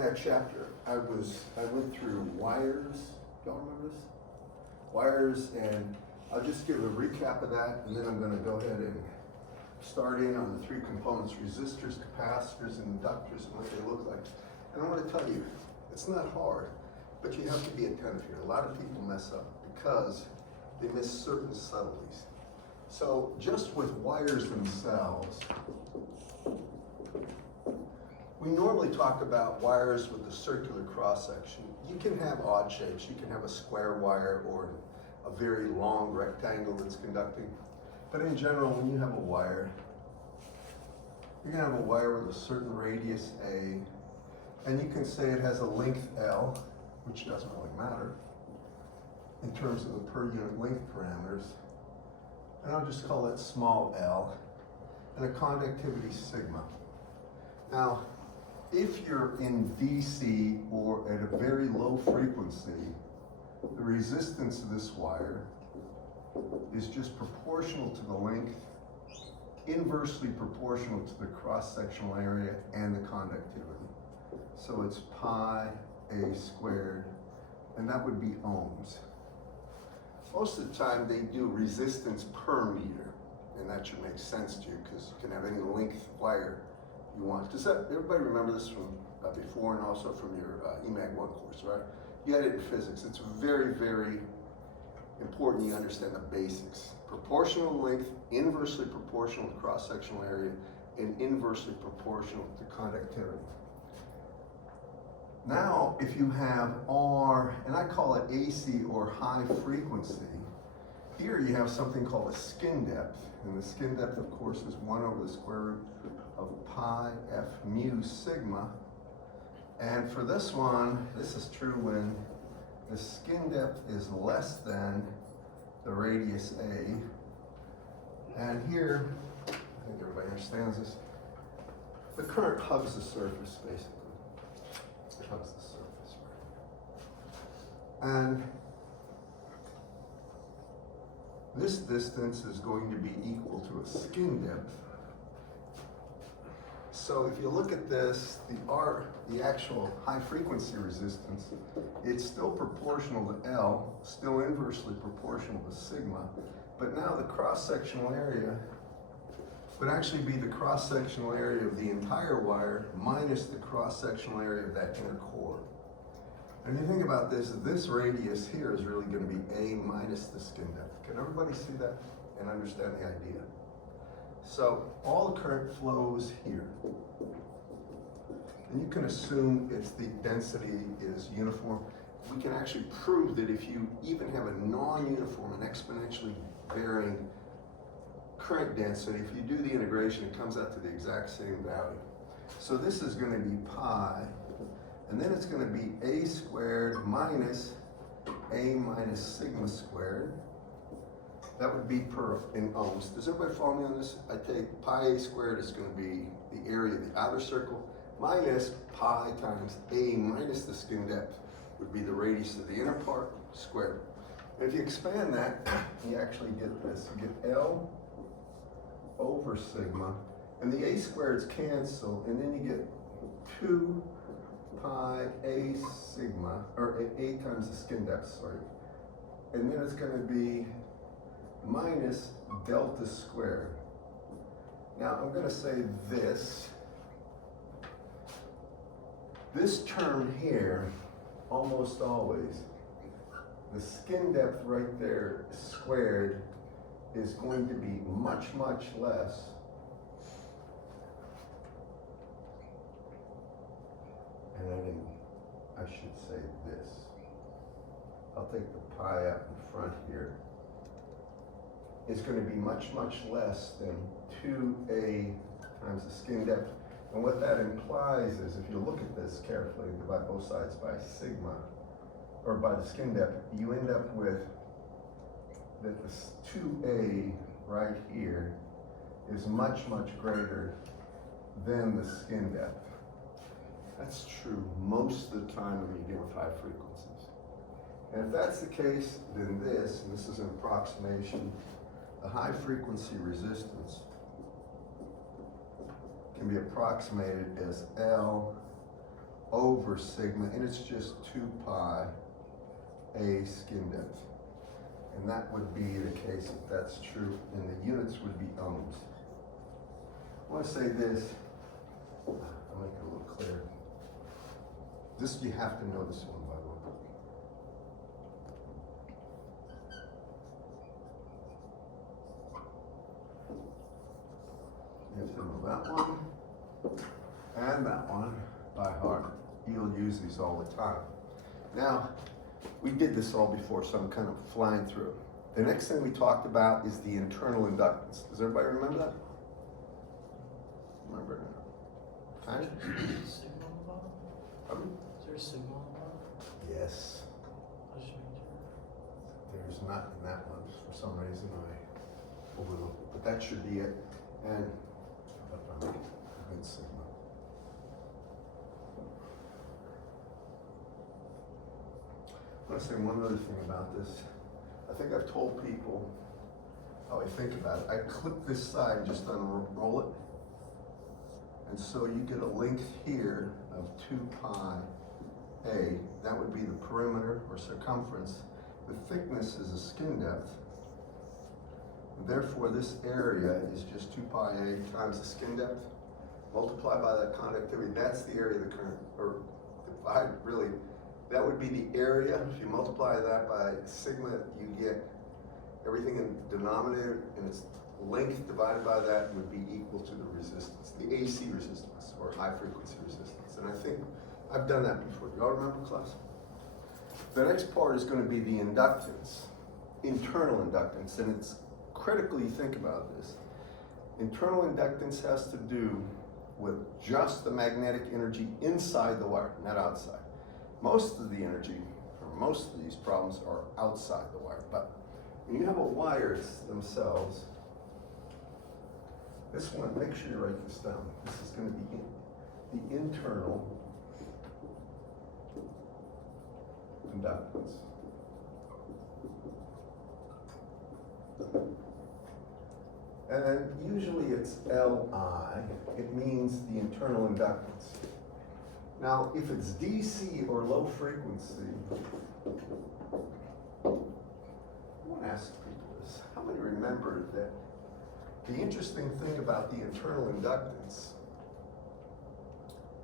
that chapter, I went through wires. Y'all remember this? Wires, and I'll just give a recap of that, and then I'm going to go ahead and start in on the three components: resistors, capacitors, and inductors, and what they look like. And I want to tell you, it's not hard, but you have to be attentive here. A lot of people mess up because they miss certain subtleties. So just with wires themselves, we normally talk about wires with a circular cross-section. You can have odd shapes. You can have a square wire or a very long rectangle that's conducting. But in general, when you have a wire, you're going to have a wire with a certain radius A, and you can say it has a length L, which doesn't really matter in terms of the per unit length parameters. And I'll just call it small l, and a conductivity sigma. Now, if you're in DC or at a very low frequency, the resistance of this wire is just proportional to the length, inversely proportional to the cross-sectional area and the conductivity. So it's pi a squared, and that would be ohms. Most of the time they do resistance per meter, and that should make sense to you because you can have any length wire you want. Does that, everybody remember this from before and also from your EMAG 1 course, right? You had it in physics. It's very, very important you understand the basics. Proportional length, inversely proportional to cross-sectional area, and inversely proportional to conductivity. Now, if you have R, and I call it AC or high frequency, here you have something called a skin depth. And the skin depth, of course, is 1 over the square root of pi f mu sigma. And for this one, this is true when the skin depth is less than the radius A. And here, I think everybody understands this, the current hugs the surface, basically. It hugs the surface, right? And this distance is going to be equal to a skin depth. So if you look at this, the actual high frequency resistance, it's still proportional to L, still inversely proportional to sigma, but now the cross-sectional area would actually be the cross-sectional area of the entire wire minus the cross-sectional area of that inner core. And if you think about this, this radius here is really going to be A minus the skin depth. Can everybody see that and understand the idea? So all the current flows here. And you can assume it's the density is uniform. We can actually prove that if you even have a non-uniform and exponentially varying current density, if you do the integration, it comes out to the exact same value. So this is going to be pi, and then it's going to be A squared minus A minus sigma squared. That would be per in ohms. Does everybody follow me on this? I take pi A squared is going to be the area of the outer circle minus pi times A minus the skin depth would be the radius of the inner part squared. And if you expand that, you actually get this. You get L over sigma, and the A squareds cancel, and then you get 2 pi A sigma, or A times the skin depth, sorry. And then it's going to be minus delta squared. Now I'm going to say this term here, almost always, the skin depth right there squared is going to be much, much less and I should say this. I'll take the pi out in front here. It's going to be much, much less than 2A times the skin depth. And what that implies is, if you look at this carefully and divide both sides by sigma, or by the skin depth, you end up with that this 2A right here is much, much greater than the skin depth. That's true most of the time when you deal with high frequencies. And if that's the case, then this, and this is an approximation, the high frequency resistance can be approximated as L over sigma, and it's just 2 pi A skin depth. And that would be the case if that's true, and the units would be ohms. I want to say this, I'll make it a little clearer. This, you have to know this one, by the way. You have to know that one and that one by heart. You'll use these all the time. Now, we did this all before, so I'm kind of flying through. The next thing we talked about is the internal inductance. Does everybody remember that? Remember it? Kind of? Signal on the bottom? Pardon? Is there a signal on the bottom? Yes. I just made sure. There's not in that one. For some reason I overlooked it, but that should be it. And good signal. I want to say one other thing about this. I think I've told people how I think about it. I clip this side and just unroll it. And so you get a length here of 2 pi A. That would be the perimeter or circumference. The thickness is a skin depth. Therefore, this area is just 2 pi A times the skin depth. Multiply by that conductivity. That's the area of the current. Or if I really, that would be the area. If you multiply that by sigma, you get everything in the denominator, and its length divided by that would be equal to the resistance, the AC resistance, or high frequency resistance. And I think I've done that before. Y'all remember, class? The next part is going to be the inductance, internal inductance, and it's critically think about this. Internal inductance has to do with just the magnetic energy inside the wire, not outside. Most of the energy, for most of these problems, are outside the wire. But when you have a wires themselves, this one, make sure you write this down. This is going to be the internal inductance. And usually it's Li. It means the internal inductance. Now, if it's DC or low frequency, I want to ask people this. How many remember that the interesting thing about the internal inductance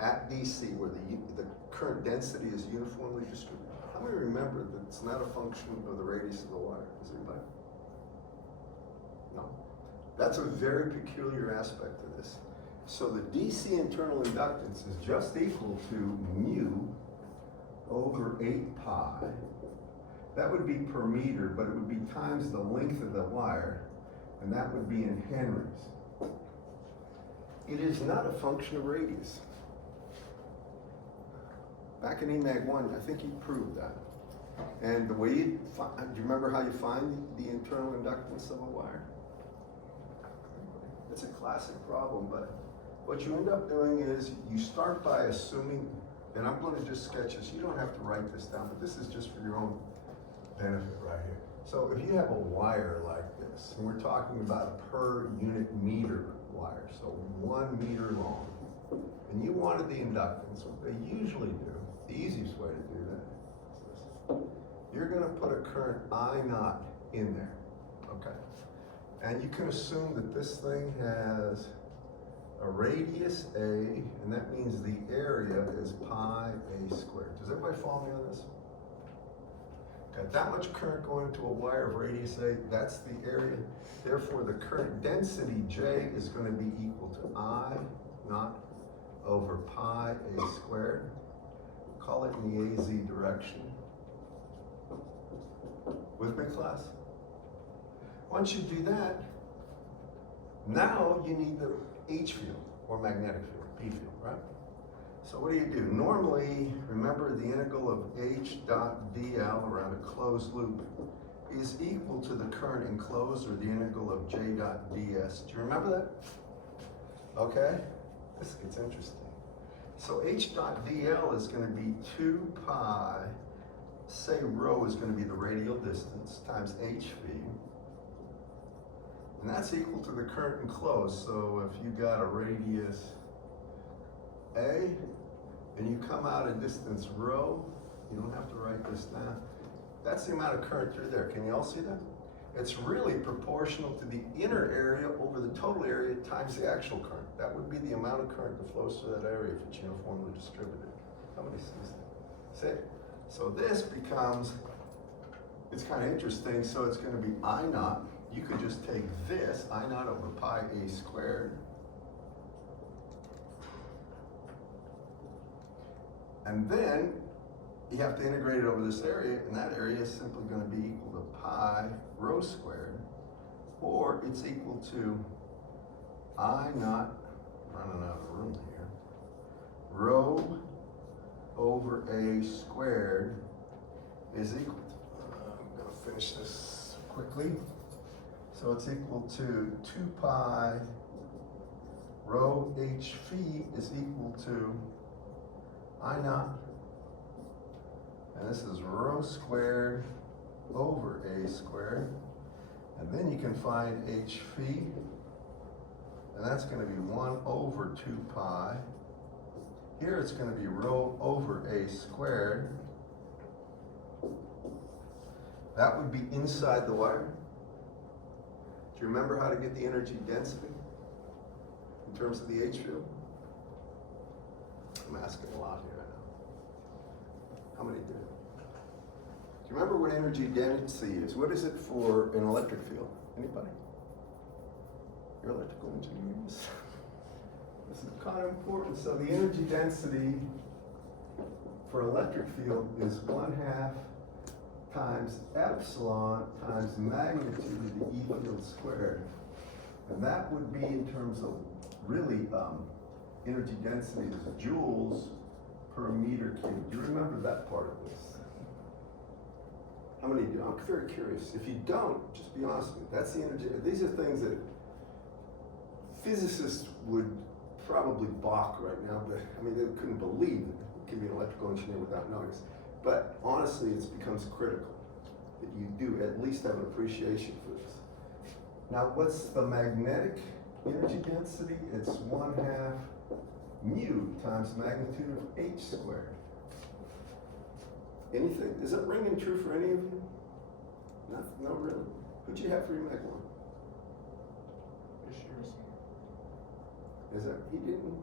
at DC, where the current density is uniformly distributed, how many remember that it's not a function of the radius of the wire? Does anybody? No. That's a very peculiar aspect of this. So the DC internal inductance is just equal to mu over 8 pi. That would be per meter, but it would be times the length of the wire, and that would be in henries. It is not a function of radius. Back in EMAG 1, I think he proved that. And the way do you remember how you find the internal inductance of a wire? It's a classic problem, but what you end up doing is you start by assuming, and I'm going to just sketch this. You don't have to write this down, but this is just for your own benefit right here. So if you have a wire like this, and we're talking about a per unit meter wire, so 1 meter long, and you wanted the inductance, what they usually do, the easiest way to do that is this. You're going to put a current I naught in there, okay? And you can assume that this thing has a radius A, and that means the area is pi A squared. Does everybody follow me on this? Got that much current going into a wire of radius A, that's the area. Therefore, the current density J is going to be equal to I naught over pi A squared. Call it in the AZ direction. With me, class? Once you do that, now you need the H field, or magnetic field, P field, right? So what do? Normally, remember the integral of H dot dl around a closed loop is equal to the current enclosed, or the integral of J dot ds. Do you remember that? Okay, this gets interesting. So H dot dl is going to be 2 pi, say rho is going to be the radial distance, times h v. And that's equal to the current enclosed. So if you got a radius A, and you come out in distance rho, you don't have to write this down. That's the amount of current through there. Can you all see that? It's really proportional to the inner area over the total area times the actual current. That would be the amount of current that flows through that area if it's uniformly distributed. Somebody sees that? See? So this becomes, it's kind of interesting, so it's going to be I naught. You could just take this, I naught over pi a squared, and then you have to integrate it over this area, and that area is simply going to be equal to pi rho squared, or it's equal to I naught, running out of room here, rho over a squared is equal to, I'm going to finish this quickly. So it's equal to 2 pi rho h phi is equal to I naught, and this is rho squared over a squared, and then you can find h phi, and that's going to be 1 over 2 pi. Here it's going to be rho over a squared. That would be inside the wire. Do you remember how to get the energy density in terms of the H field? I'm asking a lot here, I know. How many do? Do you remember what energy density is? What is it for an electric field? Anybody? You're electrical engineers. This is kind of important. So the energy density for electric field is 1/2 times epsilon times magnitude of the E field squared. And that would be in terms of really energy density is joules per meter cubed. Do you remember that part of this? How many do? I'm very curious. If you don't, just be honest with me. That's the energy. These are things that physicists would probably balk right now, but I mean, they couldn't believe it. You can be an electrical engineer without knowing this. But honestly, it becomes critical that you do at least have an appreciation for this. Now, what's the magnetic energy density? It's 1/2 mu times magnitude of h squared. Anything? Is that ringing true for any of you? No, really. Who'd you have for your mag one? Is that, he didn't?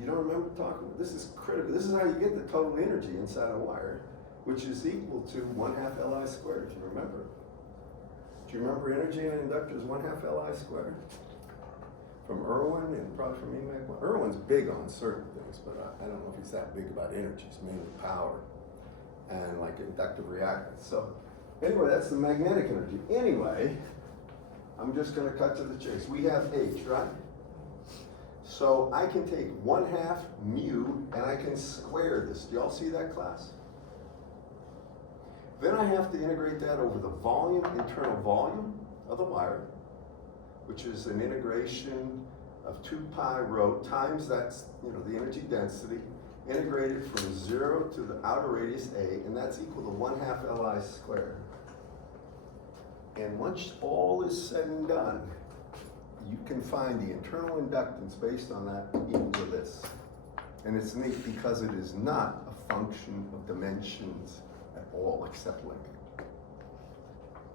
You don't remember talking? This is critical. This is how you get the total energy inside a wire, which is equal to 1/2 Li squared, if you remember. Do you remember energy in an inductor is 1/2 Li squared? From Irwin and probably from EMAG. Irwin's big on certain things, but I don't know if he's that big about energy. It's mainly power and like inductive reactance. So anyway, that's the magnetic energy. Anyway, I'm just going to cut to the chase. We have H, right? So I can take 1/2 mu and I can square this. Do y'all see that, class? Then I have to integrate that over the volume, internal volume of the wire, which is an integration of 2 pi rho times that's, the energy density, integrated from 0 to the outer radius A, and that's equal to 1/2 Li squared. And once all is said and done, you can find the internal inductance based on that equal to this. And it's neat because it is not a function of dimensions at all except length.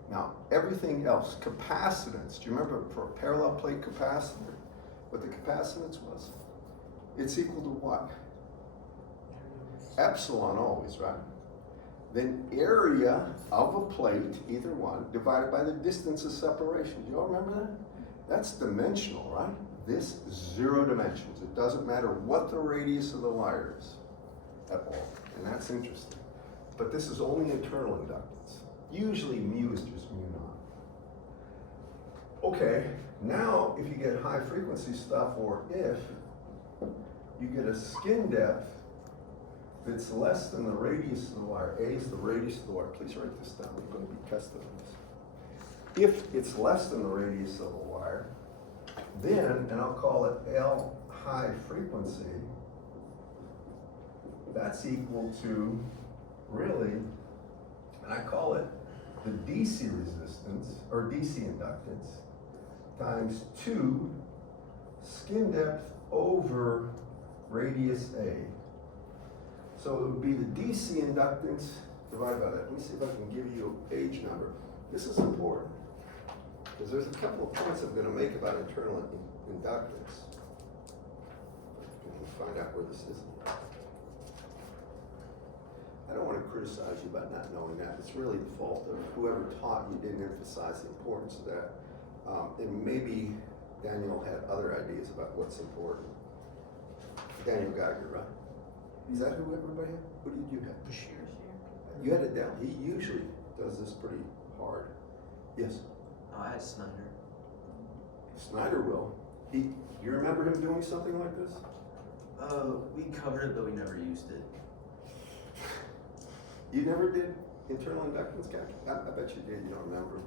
Now, everything else, capacitance, do you remember for a parallel plate capacitor, what the capacitance was? It's equal to what? Epsilon always, right? Then area of a plate, either one, divided by the distance of separation. Do you all remember that? That's dimensional, right? This is 0 dimensions. It doesn't matter what the radius of the wire is at all. And that's interesting. But this is only internal inductance. Usually mu is just mu naught. Okay, now if you get high frequency stuff, or if you get a skin depth that's less than the radius of the wire, A is the radius of the wire. Please write this down, we're going to be tested on this. If it's less than the radius of the wire, then, and I'll call it L high frequency, that's equal to, really, and I call it the DC resistance, or DC inductance, times 2 skin depth over radius A. So it would be the DC inductance divided by that. Let me see if I can give you a page number. This is important, because there's a couple of points I'm gonna make about internal inductance. Let me find out where this is. I don't want to criticize you about not knowing that. It's really the fault of whoever taught you didn't emphasize the importance of that. And maybe Daniel had other ideas about what's important. Daniel Geiger, right? Is that who everybody had? Who did you have? Bashir's here. You had it down. He usually does this pretty hard. Yes? Oh, I had Snyder. Snyder will. You remember him doing something like this? We covered it, but we never used it. You never did internal inductance calculus? I bet you did. You don't remember.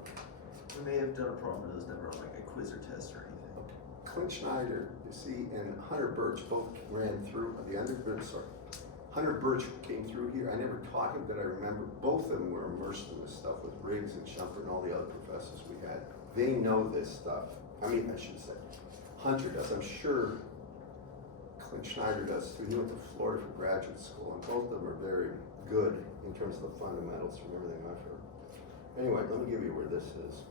We may have done a problem, but it was never on like a quiz or test or anything. Clint Schneider, you see, and Hunter Birch both ran through the undergrad. Sorry, Hunter Birch came through here. I never taught him, but I remember both of them were immersed in this stuff with Riggs and Shumpert and all the other professors we had. They know this stuff. I mean, I should say, Hunter does. I'm sure Clint Schneider does too. He went to Florida for graduate school, and both of them are very good in terms of the fundamentals from everything I've heard. Anyway, let me give you where this is.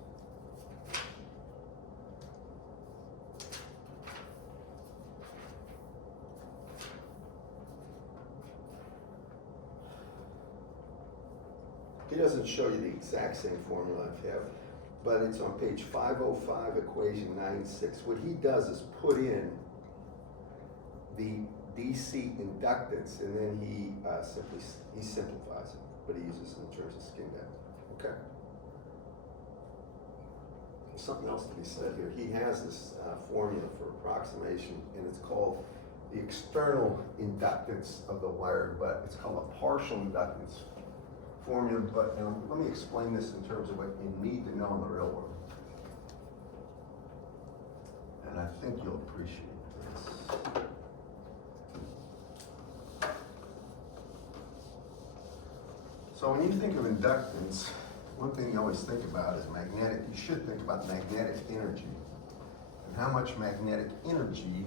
He doesn't show you the exact same formula I have, but it's on page 505, equation 9.6. What he does is put in the DC inductance, and then he simplifies it, but he uses it in terms of skin depth. Okay. Something else to be said here. He has this formula for approximation, and it's called the external inductance of the wire, but it's called a partial inductance formula. But let me explain this in terms of what you need to know in the real world, and I think you'll appreciate this. So when you think of inductance, one thing you always think about is magnetic. You should think about magnetic energy and how much magnetic energy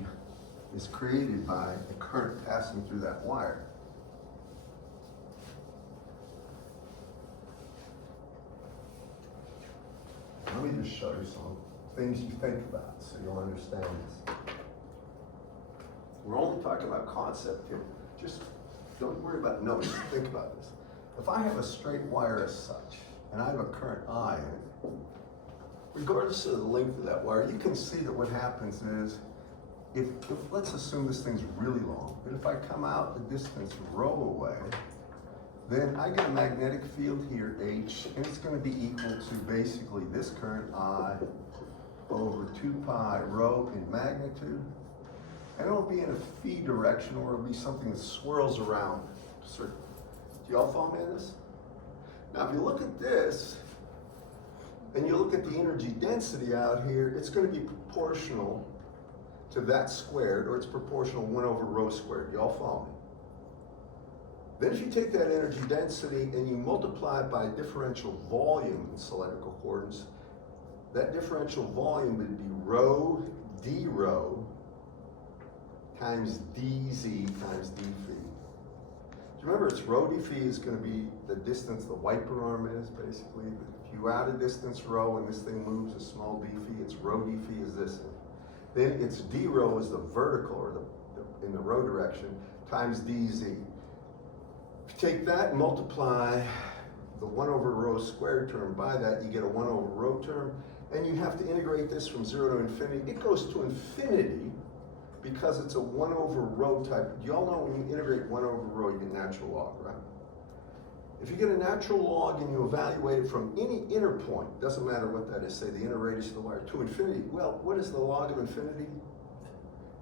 is created by the current passing through that wire. Let me just show you some things you think about so you'll understand this. We're only talking about concept here. Just don't worry about notes. Think about this. If I have a straight wire as such, and I have a current I in it, regardless of the length of that wire, you can see that what happens is, if let's assume this thing's really long, but if I come out the distance rho away, then I get a magnetic field here, H, and it's going to be equal to basically this current I over 2 pi rho in magnitude. And it'll be in a phi direction, or it'll be something that swirls around. Do y'all follow me on this? Now, if you look at this, and you look at the energy density out here, it's going to be proportional to that squared, or it's proportional 1 over rho squared. Y'all follow me? Then if you take that energy density and you multiply it by differential volume in cylindrical coordinates, that differential volume would be rho d rho times dz times d phi. Do you remember it's rho d phi is going to be the distance the wiper arm is, basically. If you add a distance rho and this thing moves a small d phi, it's rho d phi is this. Then it's d rho is the vertical, or in the rho direction, times dz. If you take that and multiply the 1 over rho squared term by that, you get a 1 over rho term, and you have to integrate this from 0 to infinity. It goes to infinity because it's a 1 over rho type. Do y'all know when you integrate 1 over rho, you get natural log, right? If you get a natural log and you evaluate it from any inner point, doesn't matter what that is, say the inner radius of the wire, to infinity, well, what is the log of infinity?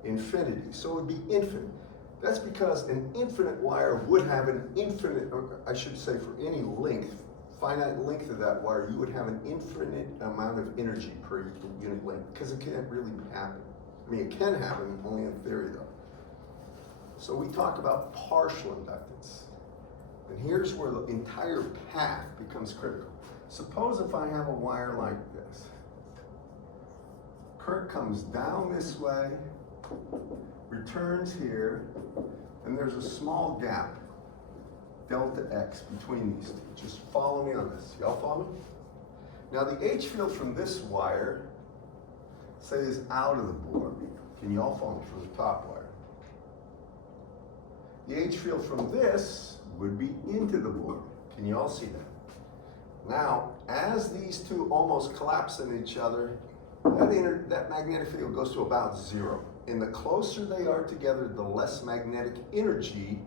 Infinity. So it would be infinite. That's because an infinite wire would have an infinite, or I should say for any length, finite length of that wire, you would have an infinite amount of energy per unit length, because it can't really happen. I mean, it can happen, only in theory though. So we talk about partial inductance. And here's where the entire path becomes critical. Suppose if I have a wire like this. Current comes down this way, returns here, and there's a small gap delta X between these two. Just follow me on this. Y'all follow me? Now the H field from this wire, say, is out of the board. Can you all follow me from the top wire? The H field from this would be into the board. Can you all see that? Now, as these two almost collapse in each other, that magnetic field goes to about 0. And the closer they are together, the less magnetic energy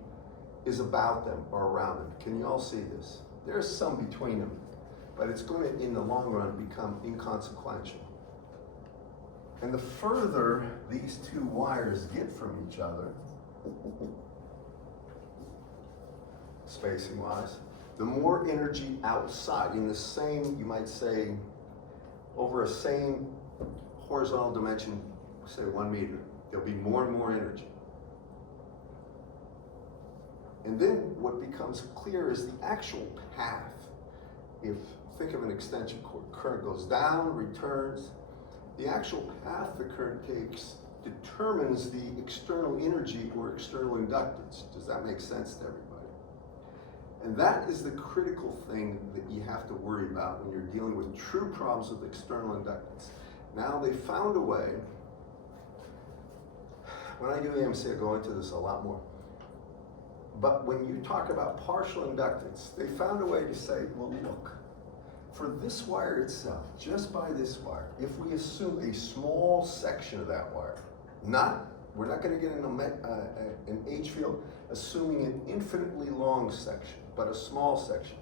is about them or around them. Can you all see this? There's some between them, but it's going to, in the long run, become inconsequential. And the further these two wires get from each other, spacing-wise, the more energy outside, in the same, you might say, over a same horizontal dimension, say 1 meter, there'll be more and more energy. And then what becomes clear is the actual path. Think of an extension cord, current goes down, returns. The actual path the current takes determines the external energy or external inductance. Does that make sense to everybody? And that is the critical thing that you have to worry about when you're dealing with true problems with external inductance. Now they found a way, when I do EMC, I go into this a lot more. But when you talk about partial inductance, they found a way to say, well, look, for this wire itself, just by this wire, if we assume a small section of that wire, we're not going to get an H field assuming an infinitely long section, but a small section,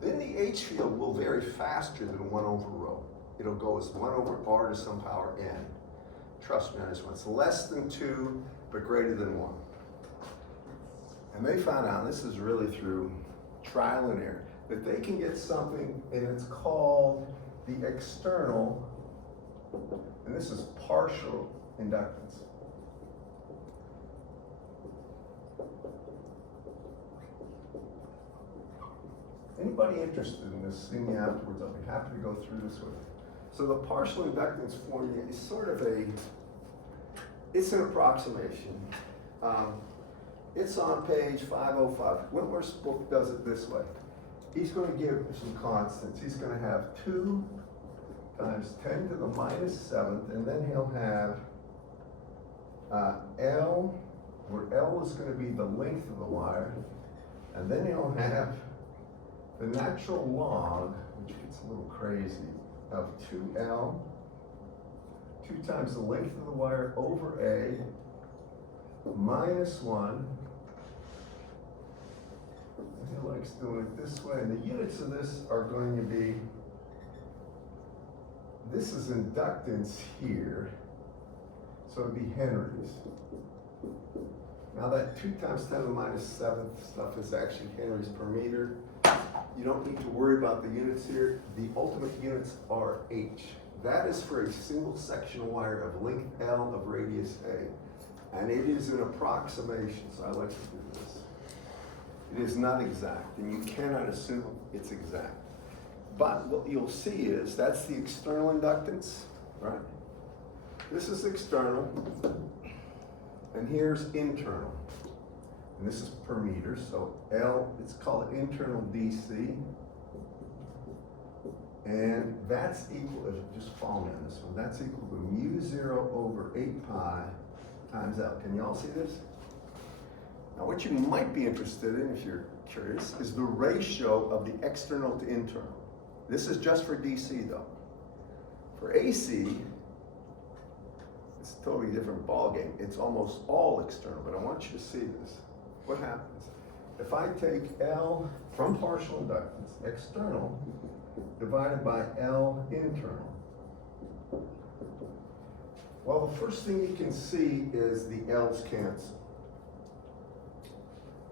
then the H field will vary faster than 1 over rho. It'll go as 1 over r to some power n. Trust me on this one. It's less than 2, but greater than 1. And they found out, this is really through trial and error, that they can get something, and it's called the external, and this is partial inductance. Anybody interested in this, see me afterwards. I'll be happy to go through this with you. So the partial inductance formula is sort of it's an approximation. It's on page 505. Whitmer's book does it this way. He's going to give some constants. He's going to have 2 times 10 to the minus 7th, and then he'll have L, where L is going to be the length of the wire, and then he'll have the natural log, which gets a little crazy, of 2L, 2 times the length of the wire over A, minus 1. He likes doing it this way, and the units of this are going to be, this is inductance here, so it'd be henries. Now that 2 times 10 to the minus 7th stuff is actually henries per meter. You don't need to worry about the units here. The ultimate units are H. That is for a single section wire of length L of radius A. And it is an approximation, so I like to do this. It is not exact, and you cannot assume it's exact. But what you'll see is that's the external inductance, right? This is external, and here's internal. And this is per meter, so L, it's called internal DC. And that's equal, if you just follow me on this one, that's equal to mu 0 over 8 pi times L. Can you all see this? Now what you might be interested in, if you're curious, is the ratio of the external to internal. This is just for DC though. For AC, it's a totally different ballgame. It's almost all external, but I want you to see this. What happens? If I take L from partial inductance, external, divided by L internal. Well, the first thing you can see is the L's cancel.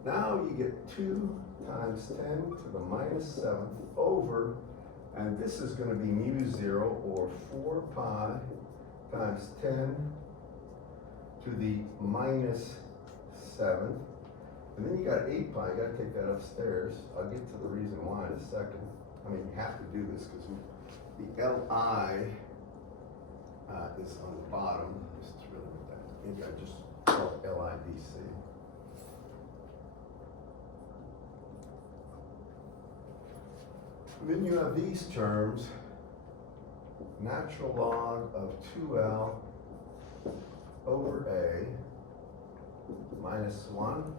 Now you get 2 times 10 to the minus 7th over, and this is going to be mu 0, or 4 pi times 10 to the minus 7th. And then you got 8 pi, you got to take that upstairs. I'll get to the reason why in a second. I mean, you have to do this because the Li is on the bottom. This is really what that is. Maybe I just call it LIDC. Then you have these terms, natural log of 2L over A minus 1.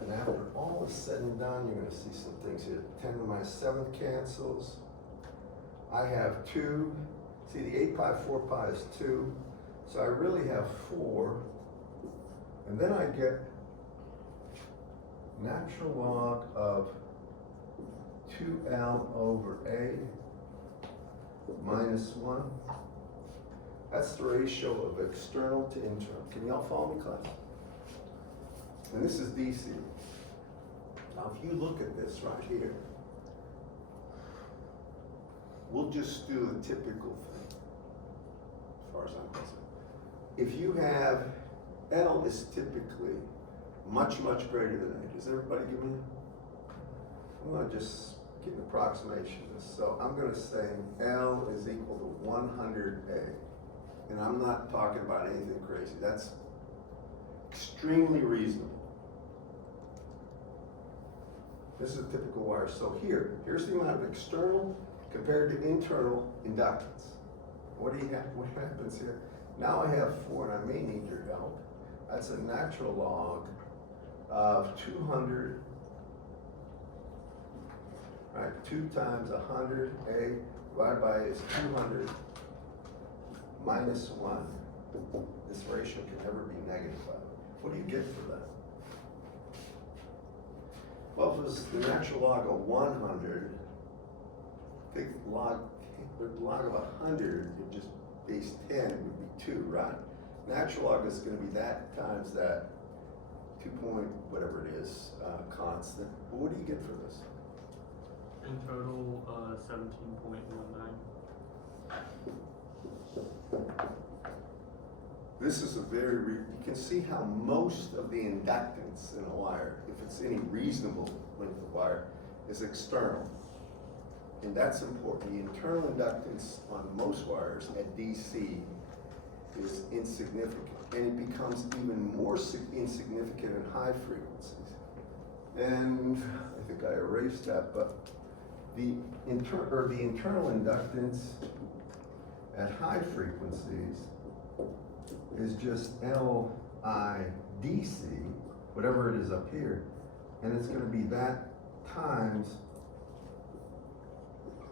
And after all is said and done, you're going to see some things here. 10 to the minus 7th cancels. I have 2. See, the 8 pi, 4 pi is 2. So I really have 4. And then I get natural log of 2L over A minus 1. That's the ratio of external to internal. Can y'all follow me, class? And this is DC. Now, if you look at this right here, we'll just do a typical thing, as far as I'm concerned. If you have, L is typically much, much greater than A. Does everybody give me? I'm gonna just get an approximation of this. So I'm gonna say L is equal to 100A. And I'm not talking about anything crazy. That's extremely reasonable. This is a typical wire. So here's the amount of external compared to internal inductance. What happens here? Now I have 4, and I may need your help. That's a natural log of 200, right? 2 times 100, A divided by is 200 minus 1. This ratio can never be negative, by the way. What do you get for that? Well, if it was the natural log of 100, think log of 100, you just base 10 would be 2, right? Natural log is going to be that times that 2 point, whatever it is, constant. Well, what do you get for this? In total, 17.19. This is a you can see how most of the inductance in a wire, if it's any reasonable length of wire, is external. And that's important. The internal inductance on most wires at DC is insignificant. And it becomes even more insignificant in high frequencies. And I think I erased that, but the internal inductance at high frequencies is just LIDC, whatever it is up here, and it's going to be that times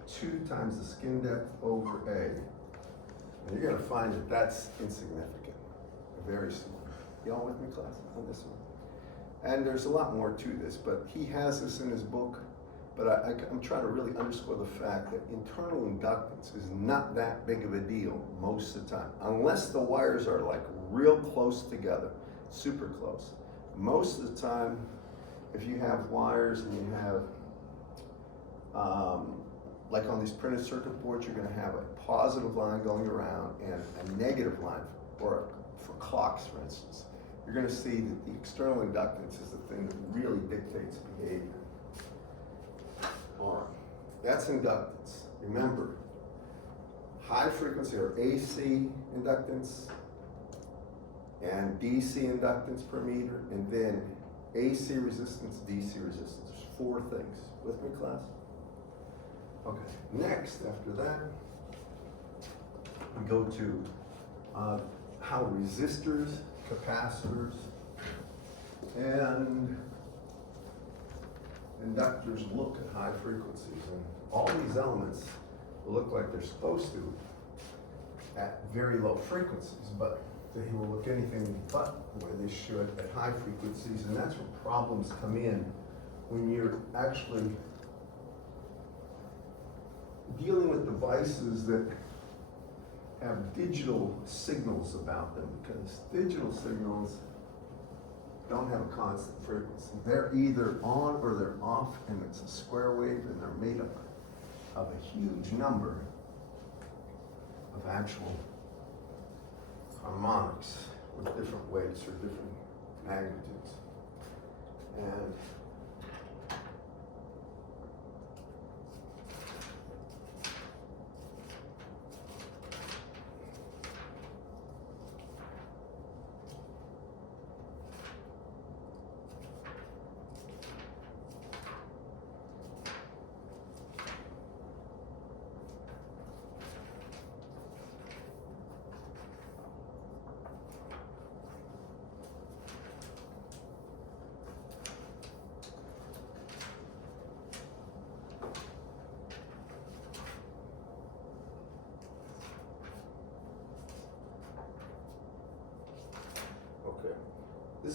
2 times the skin depth over A. And you're going to find that that's insignificant, very small. Y'all with me, class, on this one? And there's a lot more to this, but he has this in his book. But I'm trying to really underscore the fact that internal inductance is not that big of a deal most of the time, unless the wires are like real close together, super close. Most of the time, if you have wires and you have, like on these printed circuit boards, you're gonna have a positive line going around and a negative line, or for clocks, for instance. You're gonna see that the external inductance is the thing that really dictates behavior. All right, that's inductance. Remember, high frequency or AC inductance and DC inductance per meter, and then AC resistance, DC resistance. There's 4 things. With me, class? Okay, next, after that, we go to how resistors, capacitors, and inductors look at high frequencies. And all these elements will look like they're supposed to at very low frequencies, but they will look anything but the way they should at high frequencies. And that's where problems come in when you're actually dealing with devices that have digital signals about them, because digital signals don't have a constant frequency. They're either on or they're off, and it's a square wave, and they're made up of a huge number of actual harmonics with different weights or different magnitudes. And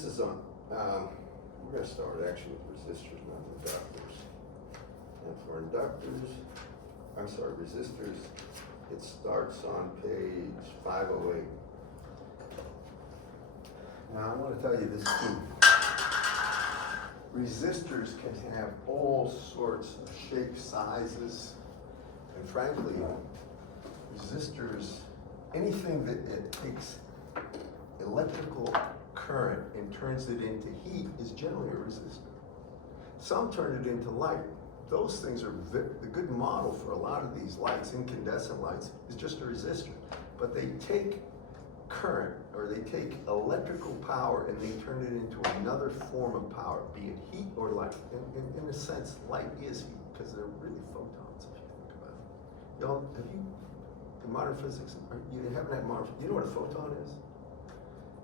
this is on, we're gonna start actually with resistors, not inductors. And for inductors, I'm sorry, resistors, it starts on page 508. Now I want to tell you this too. Resistors can have all sorts of shapes, sizes, and frankly, resistors, anything that it takes electrical current and turns it into heat is generally a resistor. Some turn it into light. Those things are the good model for a lot of these lights, incandescent lights, is just a resistor. But they take current, or they take electrical power and they turn it into another form of power, be it heat or light. In a sense, light is heat because they're really photons, if you think about it. You know, have you, in modern physics, you haven't had modern, you know what a photon is?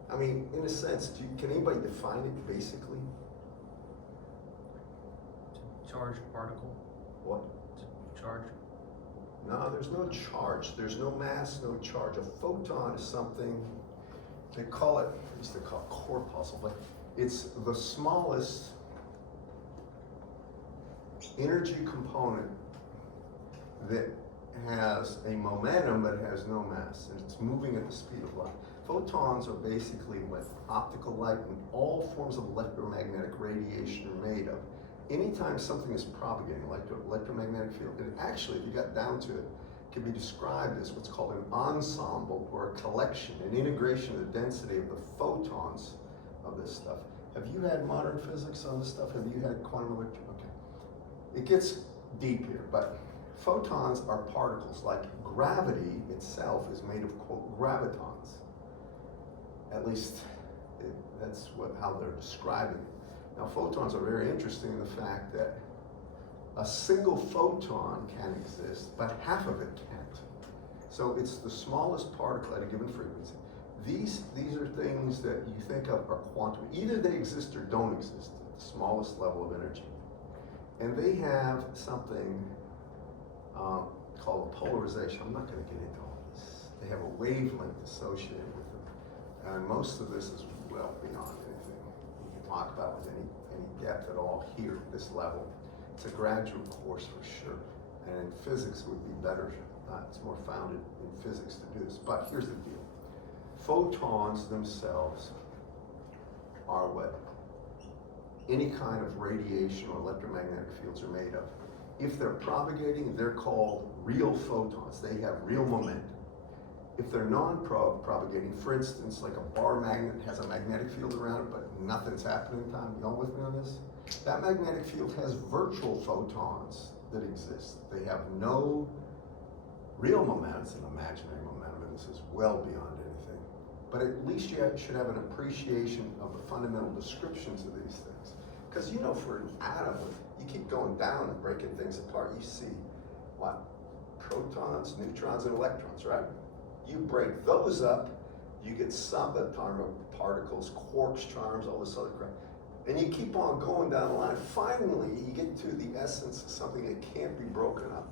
I mean, in a sense, can anybody define it basically? Charged particle. What? Charge. No, there's no charge. There's no mass, no charge. A photon is something, they call it, they used to call it corpuscle, but it's the smallest energy component that has a momentum but has no mass, and it's moving at the speed of light. Photons are basically what optical light and all forms of electromagnetic radiation are made of. Anytime something is propagating, like the electromagnetic field, and actually, if you got down to it, can be described as what's called an ensemble or a collection, an integration of the density of the photons of this stuff. Have you had modern physics on this stuff? Have you had quantum electricity? Okay. It gets deep here, but photons are particles. Like gravity itself is made of, quote, gravitons. At least that's how they're describing it. Now, photons are very interesting in the fact that a single photon can exist, but half of it can't. So it's the smallest particle at a given frequency. These are things that you think of are quantum. Either they exist or don't exist at the smallest level of energy. And they have something called polarization. I'm not going to get into all this. They have a wavelength associated with them. And most of this is well beyond anything we can talk about with any depth at all here at this level. It's a graduate course for sure. And in physics it would be better, it's more founded in physics to do this. But here's the deal. Photons themselves are what any kind of radiation or electromagnetic fields are made of. If they're propagating, they're called real photons. They have real momentum. If they're non-propagating, for instance, like a bar magnet has a magnetic field around it, but nothing's happening in time, you all with me on this? That magnetic field has virtual photons that exist. They have no real momentum. It's an imaginary momentum, and this is well beyond anything. But at least you should have an appreciation of the fundamental descriptions of these things. Because you know, for an atom, you keep going down and breaking things apart, you see what? Protons, neutrons, and electrons, right? You break those up, you get subatomic particles, quarks, charms, all this other crap. And you keep on going down the line. Finally, you get to the essence of something that can't be broken up.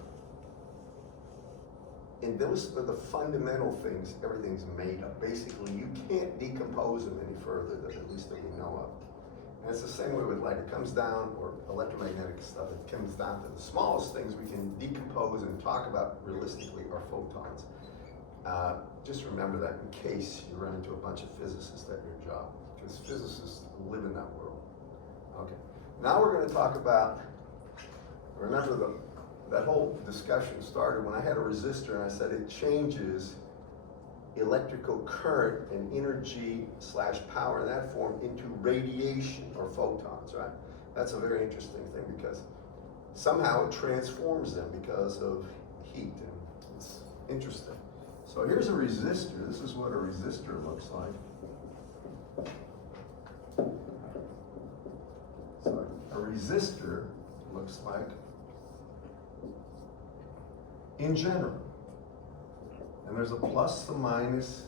And those are the fundamental things everything's made of. Basically, you can't decompose them any further, at least that we know of. And it's the same way with light. It comes down, or electromagnetic stuff, it comes down to the smallest things we can decompose and talk about realistically are photons. Just remember that in case you run into a bunch of physicists at your job, because physicists live in that world. Okay, now we're going to talk about, remember that whole discussion started when I had a resistor and I said it changes electrical current and energy / power in that form into radiation or photons, right? That's a very interesting thing because somehow it transforms them because of heat, and it's interesting. So here's a resistor. This is what a resistor looks like. So a resistor looks like in general. And there's a plus and minus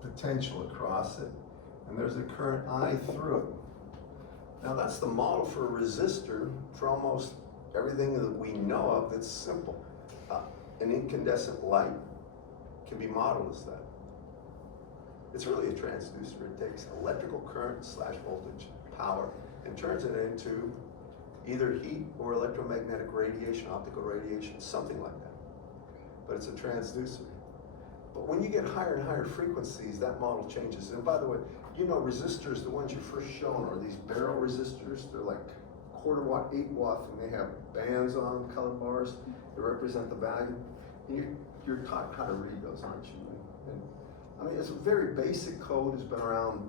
potential across it, and there's a current I through it. Now that's the model for a resistor for almost everything that we know of that's simple. An incandescent light can be modeled as that. It's really a transducer. It takes electrical current slash voltage, power, and turns it into either heat or electromagnetic radiation, optical radiation, something like that. But it's a transducer. But when you get higher and higher frequencies, that model changes. And by the way, you know resistors, the ones you first shown are these barrel resistors. They're like quarter watt, 8 watt, and they have bands on them, colored bars that represent the value. And you're taught how to read those, aren't you? And, I mean, it's a very basic code. It's been around,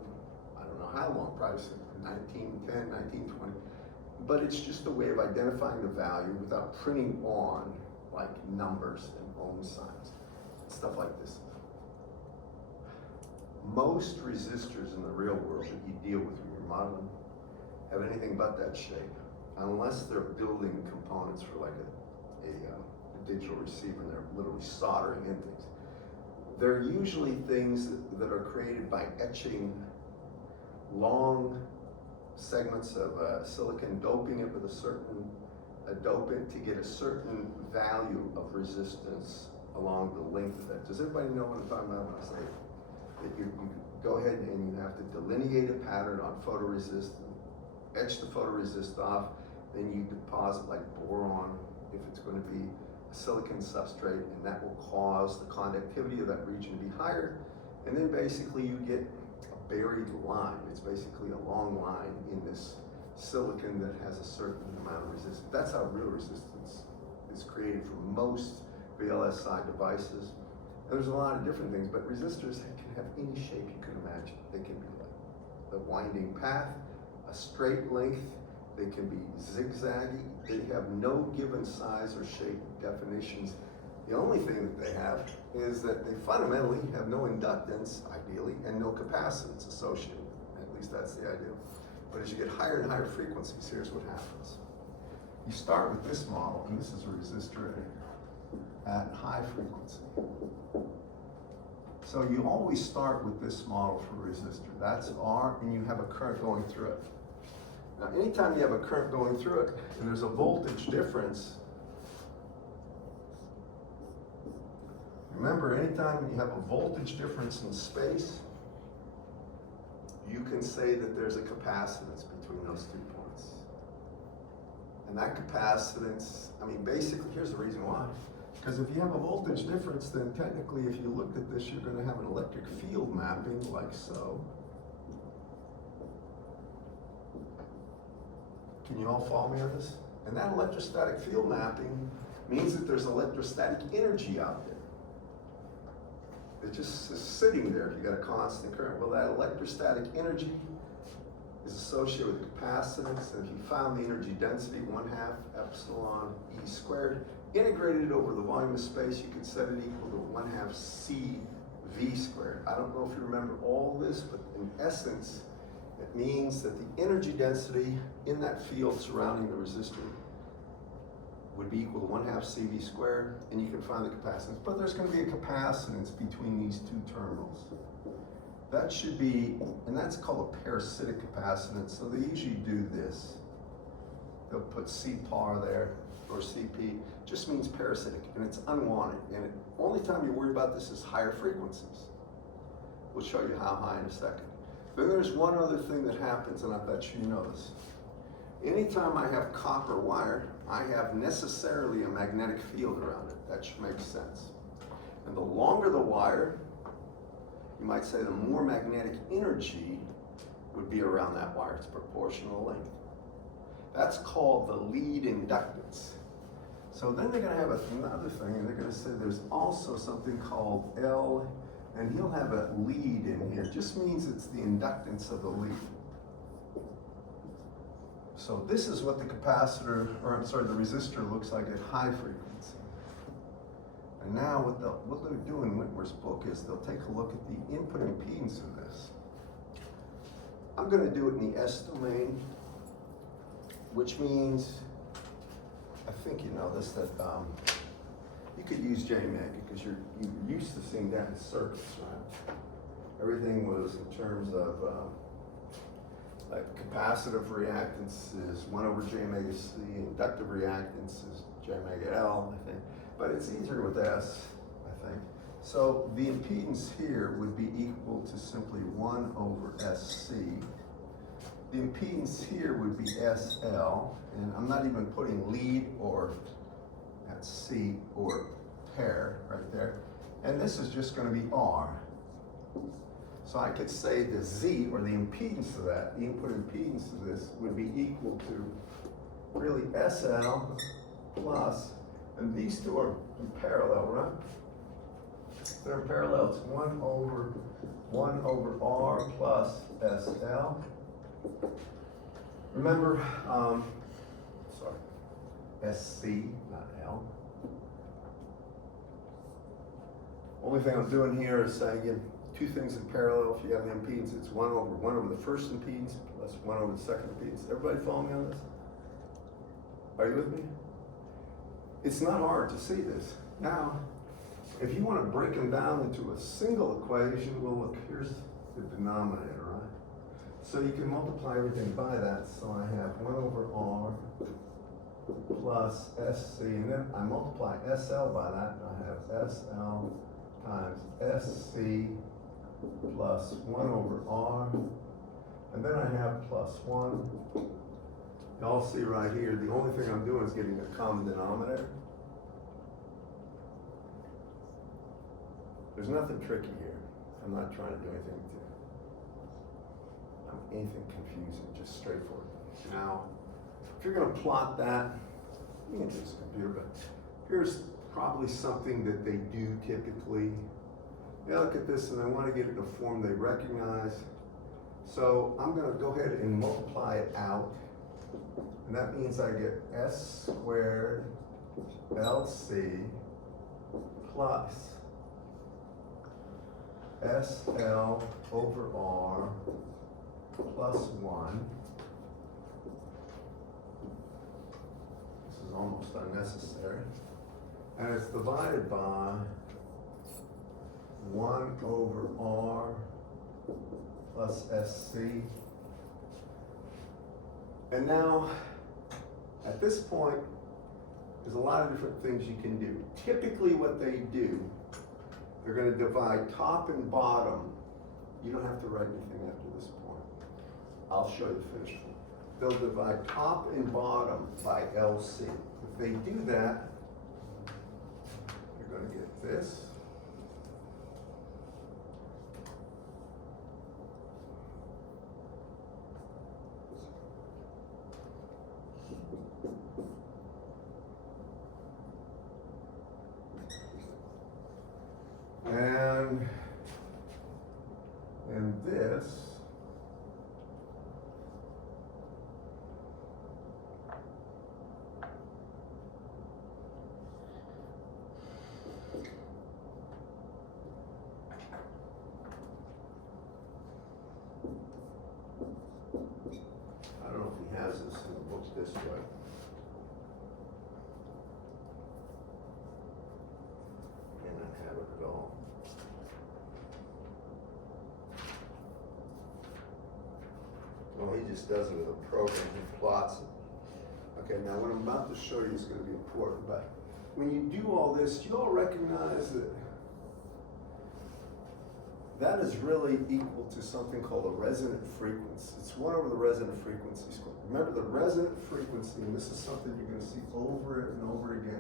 I don't know how long, probably since 1910, 1920. But it's just a way of identifying the value without printing on like numbers and ohm signs, stuff like this. Most resistors in the real world that you deal with when you're modeling have anything but that shape, unless they're building components for like a digital receiver and they're literally soldering in things. They're usually things that are created by etching long segments of silicon, doping it with a certain dopant to get a certain value of resistance along the length of that. Does everybody know what I'm talking about when I say that you go ahead and you have to delineate a pattern on photoresist, etch the photoresist off, then you deposit like boron if it's going to be a silicon substrate, and that will cause the conductivity of that region to be higher, and then basically you get a buried line. It's basically a long line in this silicon that has a certain amount of resistance. That's how real resistance is created for most VLSI devices. And there's a lot of different things, but resistors can have any shape you can imagine. They can be like the winding path, a straight length, they can be zigzaggy, they have no given size or shape definitions. The only thing that they have is that they fundamentally have no inductance, ideally, and no capacitance associated with them. At least that's the idea. But as you get higher and higher frequencies, here's what happens. You start with this model, and this is a resistor at high frequency. So you always start with this model for resistor. That's R, and you have a current going through it. Now, anytime you have a current going through it, and there's a voltage difference, remember, anytime you have a voltage difference in space, you can say that there's a capacitance between those 2 points. And that capacitance, I mean, basically, here's the reason why. Because if you have a voltage difference, then technically, if you looked at this, you're going to have an electric field mapping like so. Can you all follow me on this? And that electrostatic field mapping means that there's electrostatic energy out there. It just is sitting there if you got a constant current. Well, that electrostatic energy is associated with capacitance, and if you found the energy density, 1/2 epsilon E squared, integrated over the volume of space, you could set it equal to 1/2 CV squared. I don't know if you remember all this, but in essence, it means that the energy density in that field surrounding the resistor would be equal to 1/2 CV squared, and you can find the capacitance. But there's going to be a capacitance between these 2 terminals. That should be, and that's called a parasitic capacitance. So they usually do this. They'll put C par there, or CP, just means parasitic, and it's unwanted. And the only time you worry about this is higher frequencies. We'll show you how high in a second. Then there's one other thing that happens, and I bet you know this. Anytime I have copper wire, I have necessarily a magnetic field around it. That should make sense. And the longer the wire, you might say the more magnetic energy would be around that wire. It's proportional length. That's called the lead inductance. So then they're going to have another thing, and they're going to say there's also something called L, and he'll have a lead in here. It just means it's the inductance of the lead. So this is what the capacitor, or I'm sorry, the resistor looks like at high frequency. And now what they'll do in Whitmer's book is they'll take a look at the input impedance of this. I'm going to do it in the S domain, which means, I think you know this, that you could use JMAG because you're used to seeing that in circuits, right? Everything was in terms of like capacitive reactance is 1 over J omega C, inductive reactance is J omega L, I think. But it's easier with S, I think. So the impedance here would be equal to simply 1 over SC. The impedance here would be SL, and I'm not even putting lead or at C or pair right there. And this is just going to be R. So I could say the Z, or the impedance of that, the input impedance of this, would be equal to really SL plus, and these two are in parallel, right? They're in parallel. It's 1 over R plus SL. Remember, SC, not L. Only thing I'm doing here is saying, again, two things in parallel. If you have the impedance, it's 1 over the first impedance plus 1 over the second impedance. Everybody follow me on this? Are you with me? It's not hard to see this. Now, if you want to break them down into a single equation, well, look, here's the denominator, right? So you can multiply everything by that. So I have 1 over R plus SC, and then I multiply SL by that, and I have SL times SC plus 1 over R, and then I have plus 1. Y'all see right here, the only thing I'm doing is getting a common denominator. There's nothing tricky here. I'm not trying to do anything confusing, just straightforward. Now, if you're going to plot that, you can do this computer, but here's probably something that they do typically. They look at this and they want to get it in a form they recognize. So I'm going to go ahead and multiply it out. And that means I get S squared LC plus SL over R plus 1. This is almost unnecessary. And it's divided by 1 over R plus SC. And now, at this point, there's a lot of different things you can do. Typically what they do, they're going to divide top and bottom. You don't have to write anything after this point. I'll show you the finished one. They'll divide top and bottom by LC. If they do that, you're going to get this. And this I don't know if he has this in the books this way. May not have it at all. Well, he just does it with a program, he plots it. Okay, now what I'm about to show you is going to be important, but when you do all this, you all recognize that that is really equal to something called a resonant frequency. It's 1 over the resonant frequency squared. Remember, the resonant frequency, and this is something you're going to see over and over again,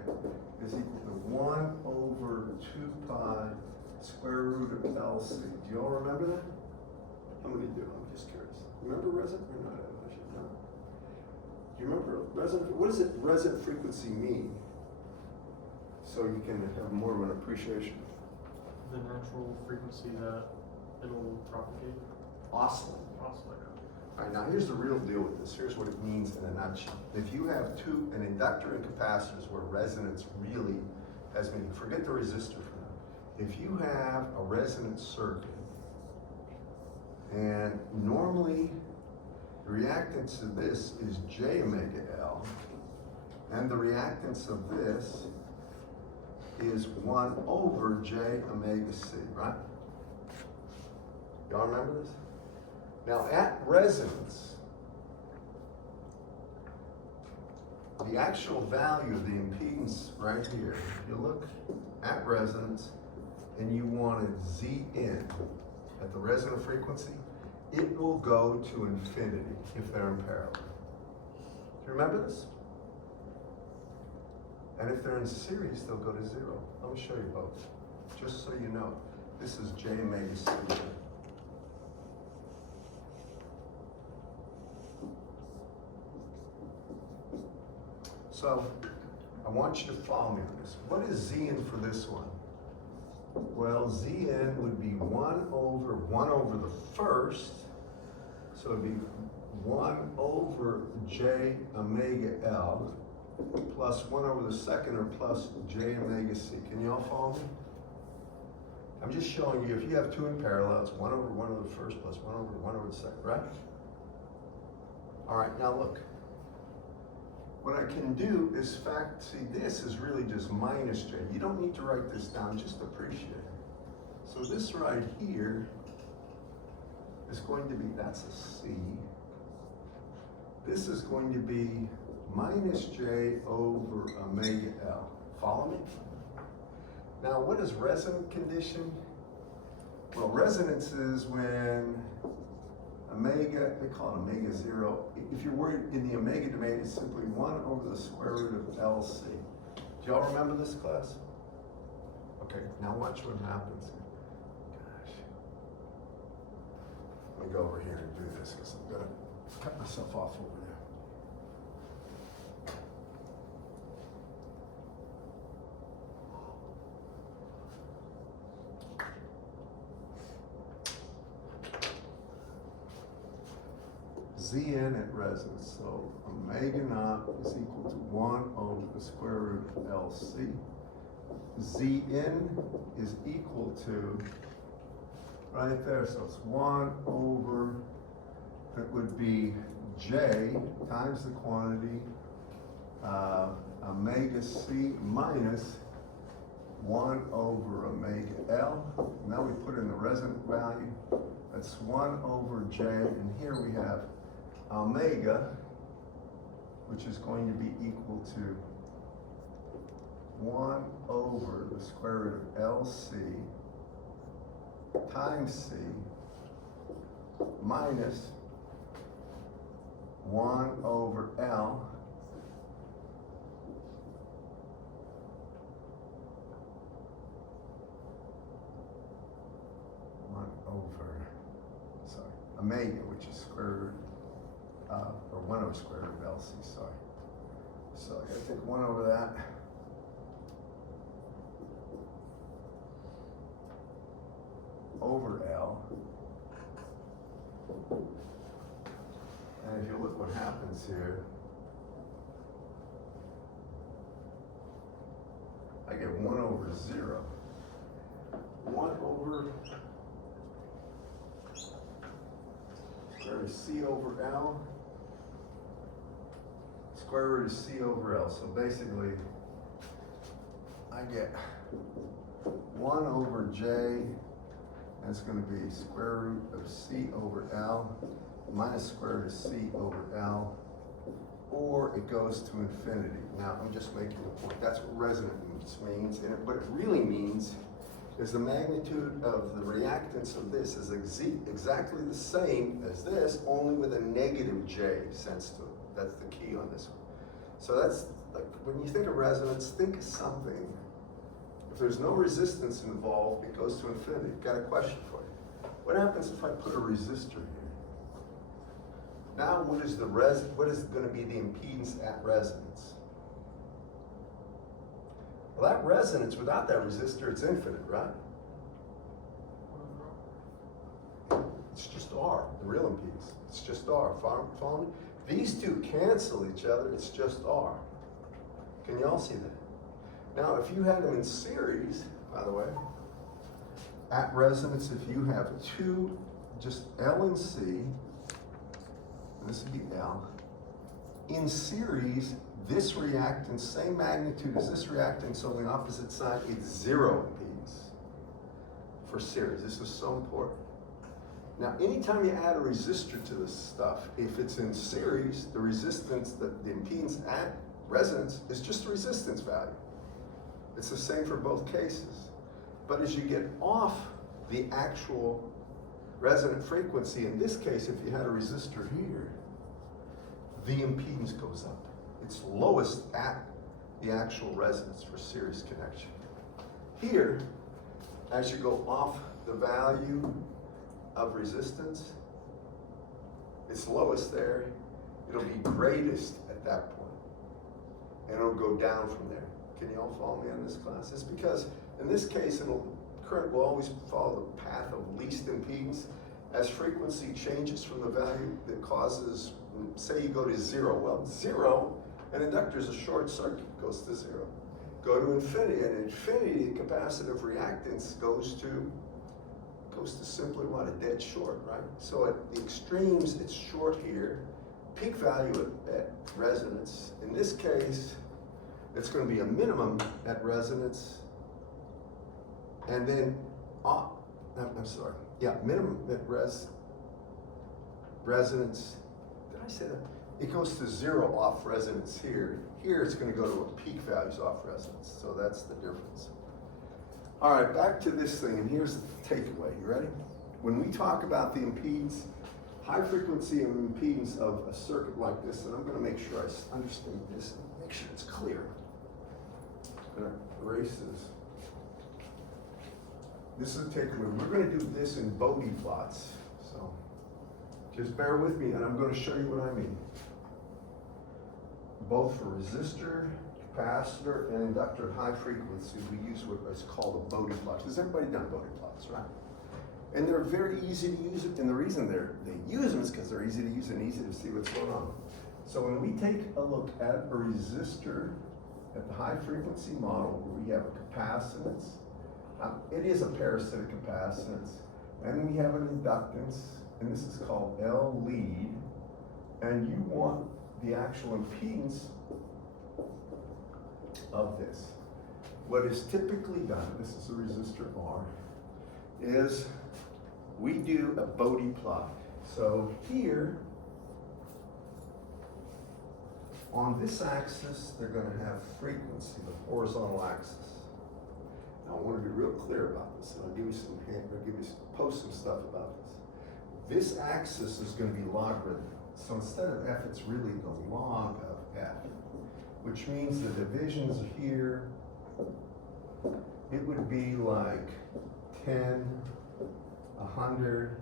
is equal to 1 over 2 pi square root of LC. Do you all remember that? How many do? I'm just curious. Remember resonant or not? I should know. Do you remember resonant? What does resonant frequency mean? So you can have more of an appreciation. The natural frequency that it'll propagate. Oscillate. Oscillate. All right, now here's the real deal with this. Here's what it means in a nutshell. If you have an inductor and capacitors where resonance really has meaning, forget the resistor for now. If you have a resonant circuit, and normally the reactance of this is J omega L, and the reactance of this is 1 over J omega C, right? Y'all remember this? Now at resonance, the actual value of the impedance right here, if you look at resonance, and you wanted Z in at the resonant frequency, it will go to infinity if they're in parallel. Do you remember this? And if they're in series, they'll go to 0. Let me show you both, just so you know. This is J omega C. So, I want you to follow me on this. What is Z in for this one? Well, Zn would be 1 over the first, so it'd be 1 over J omega L plus 1 over the second, or plus J omega C. Can you all follow me? I'm just showing you, if you have two in parallel, it's 1 over the first plus 1 over the second, right? All right, now look. What I can do is see, this is really just minus J. You don't need to write this down, just appreciate it. So this right here is going to be, that's a C. This is going to be minus J over omega L. Follow me? Now, what is resonant condition? Well, resonance is when omega, they call it omega 0. If you're worried in the omega domain, it's simply 1 over the square root of LC. Do y'all remember this class? Okay, now watch what happens. Gosh. Let me go over here and do this, because I'm gonna cut myself off over there. Zn at resonance, so omega naught is equal to 1 over the square root of LC. Zn is equal to, right there, so it's 1 over, it would be J times the quantity, omega C minus 1 over omega L. Now we put in the resonant value, that's 1 over J, and here we have omega, which is going to be equal to 1 over the square root of LC times C minus 1 over L omega, which is square root, or 1 over square root of LC, sorry. So I gotta take 1 over that. Over L. And if you look what happens here, I get 1 over 0. 1 over square root of C over L, square root of C over L. So basically, I get 1 over J, and it's going to be square root of C over L minus square root of C over L, or it goes to infinity. Now, I'm just making a point. That's what resonance means, and what it really means is the magnitude of the reactance of this is exactly the same as this, only with a negative J sense to it. That's the key on this one. So that's, like, when you think of resonance, think of something. If there's no resistance involved, it goes to infinity. Got a question for you. What happens if I put a resistor here? Now what is going to be the impedance at resonance? Well, that resonance, without that resistor, it's infinite, right? It's just R, the real impedance. It's just R. Follow me? These two cancel each other, it's just R. Can you all see that? Now, if you had them in series, by the way, at resonance, if you have two, just L and C, and this would be L, in series, this reactance, same magnitude as this reactance on the opposite side, it's 0 impedance for series. This is so important. Now, anytime you add a resistor to this stuff, if it's in series, the resistance, the impedance at resonance is just the resistance value. It's the same for both cases. But as you get off the actual resonant frequency, in this case, if you had a resistor here, the impedance goes up. It's lowest at the actual resonance for series connection. Here, as you go off the value of resistance, it's lowest there. It'll be greatest at that point, and it'll go down from there. Can you all follow me on this class? It's because in this case, current will always follow the path of least impedance. As frequency changes from the value that causes, say you go to 0, well, 0, an inductor is a short circuit, goes to 0. Go to infinity, and infinity, the capacitive reactance goes to simply what, a dead short, right? So at the extremes, it's short here, peak value at resonance. In this case, it's going to be a minimum at resonance, and then, minimum at resonance. Did I say that? It goes to 0 off resonance here. Here it's going to go to a peak values off resonance. So that's the difference. All right, back to this thing, and here's the takeaway. You ready? When we talk about the impedance, high frequency and impedance of a circuit like this, and I'm going to make sure I understand this and make sure it's clear. I'm going to erase this. This is a takeaway. We're going to do this in Bode plots. So just bear with me, and I'm going to show you what I mean. Both for resistor, capacitor, and inductor at high frequency, we use what is called a Bode plot. Has everybody done Bode plots, right? And they're very easy to use, and the reason they use them is because they're easy to use and easy to see what's going on. So when we take a look at a resistor at the high frequency model, where we have a capacitance, it is a parasitic capacitance, and we have an inductance, and this is called L lead, and you want the actual impedance of this. What is typically done, this is a resistor R, is we do a Bode plot. So here, on this axis, they're going to have frequency, the horizontal axis. Now I want to be real clear about this, and I'll give you post some stuff about this. This axis is going to be logarithmic. So instead of f, it's really the log of f, which means the divisions are here. It would be like 10, 100,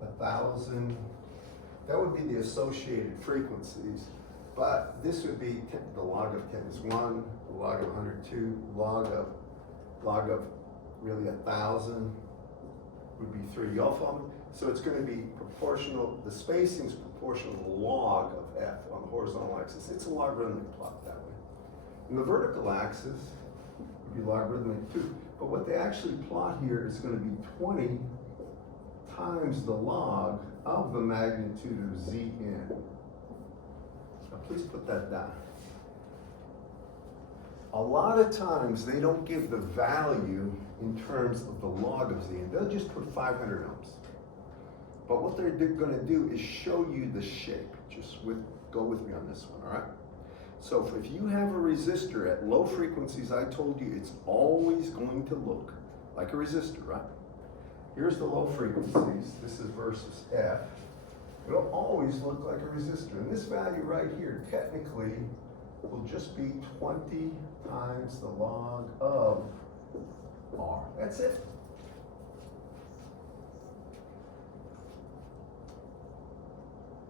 1,000. That would be the associated frequencies. But this would be the log of 10 is 1, the log of 100, 2, log of really 1,000 would be 3. Y'all follow me? So it's going to be proportional, the spacing is proportional to the log of f on the horizontal axis. It's a logarithmic plot that way. And the vertical axis would be logarithmic too. But what they actually plot here is going to be 20 times the log of the magnitude of Zn. Now please put that down. A lot of times they don't give the value in terms of the log of Zn. They'll just put 500 ohms. But what they're going to do is show you the shape. Go with me on this one, all right? So if you have a resistor at low frequencies, I told you it's always going to look like a resistor, right? Here's the low frequencies. This is versus F. It'll always look like a resistor. And this value right here, technically, will just be 20 times the log of R. That's it.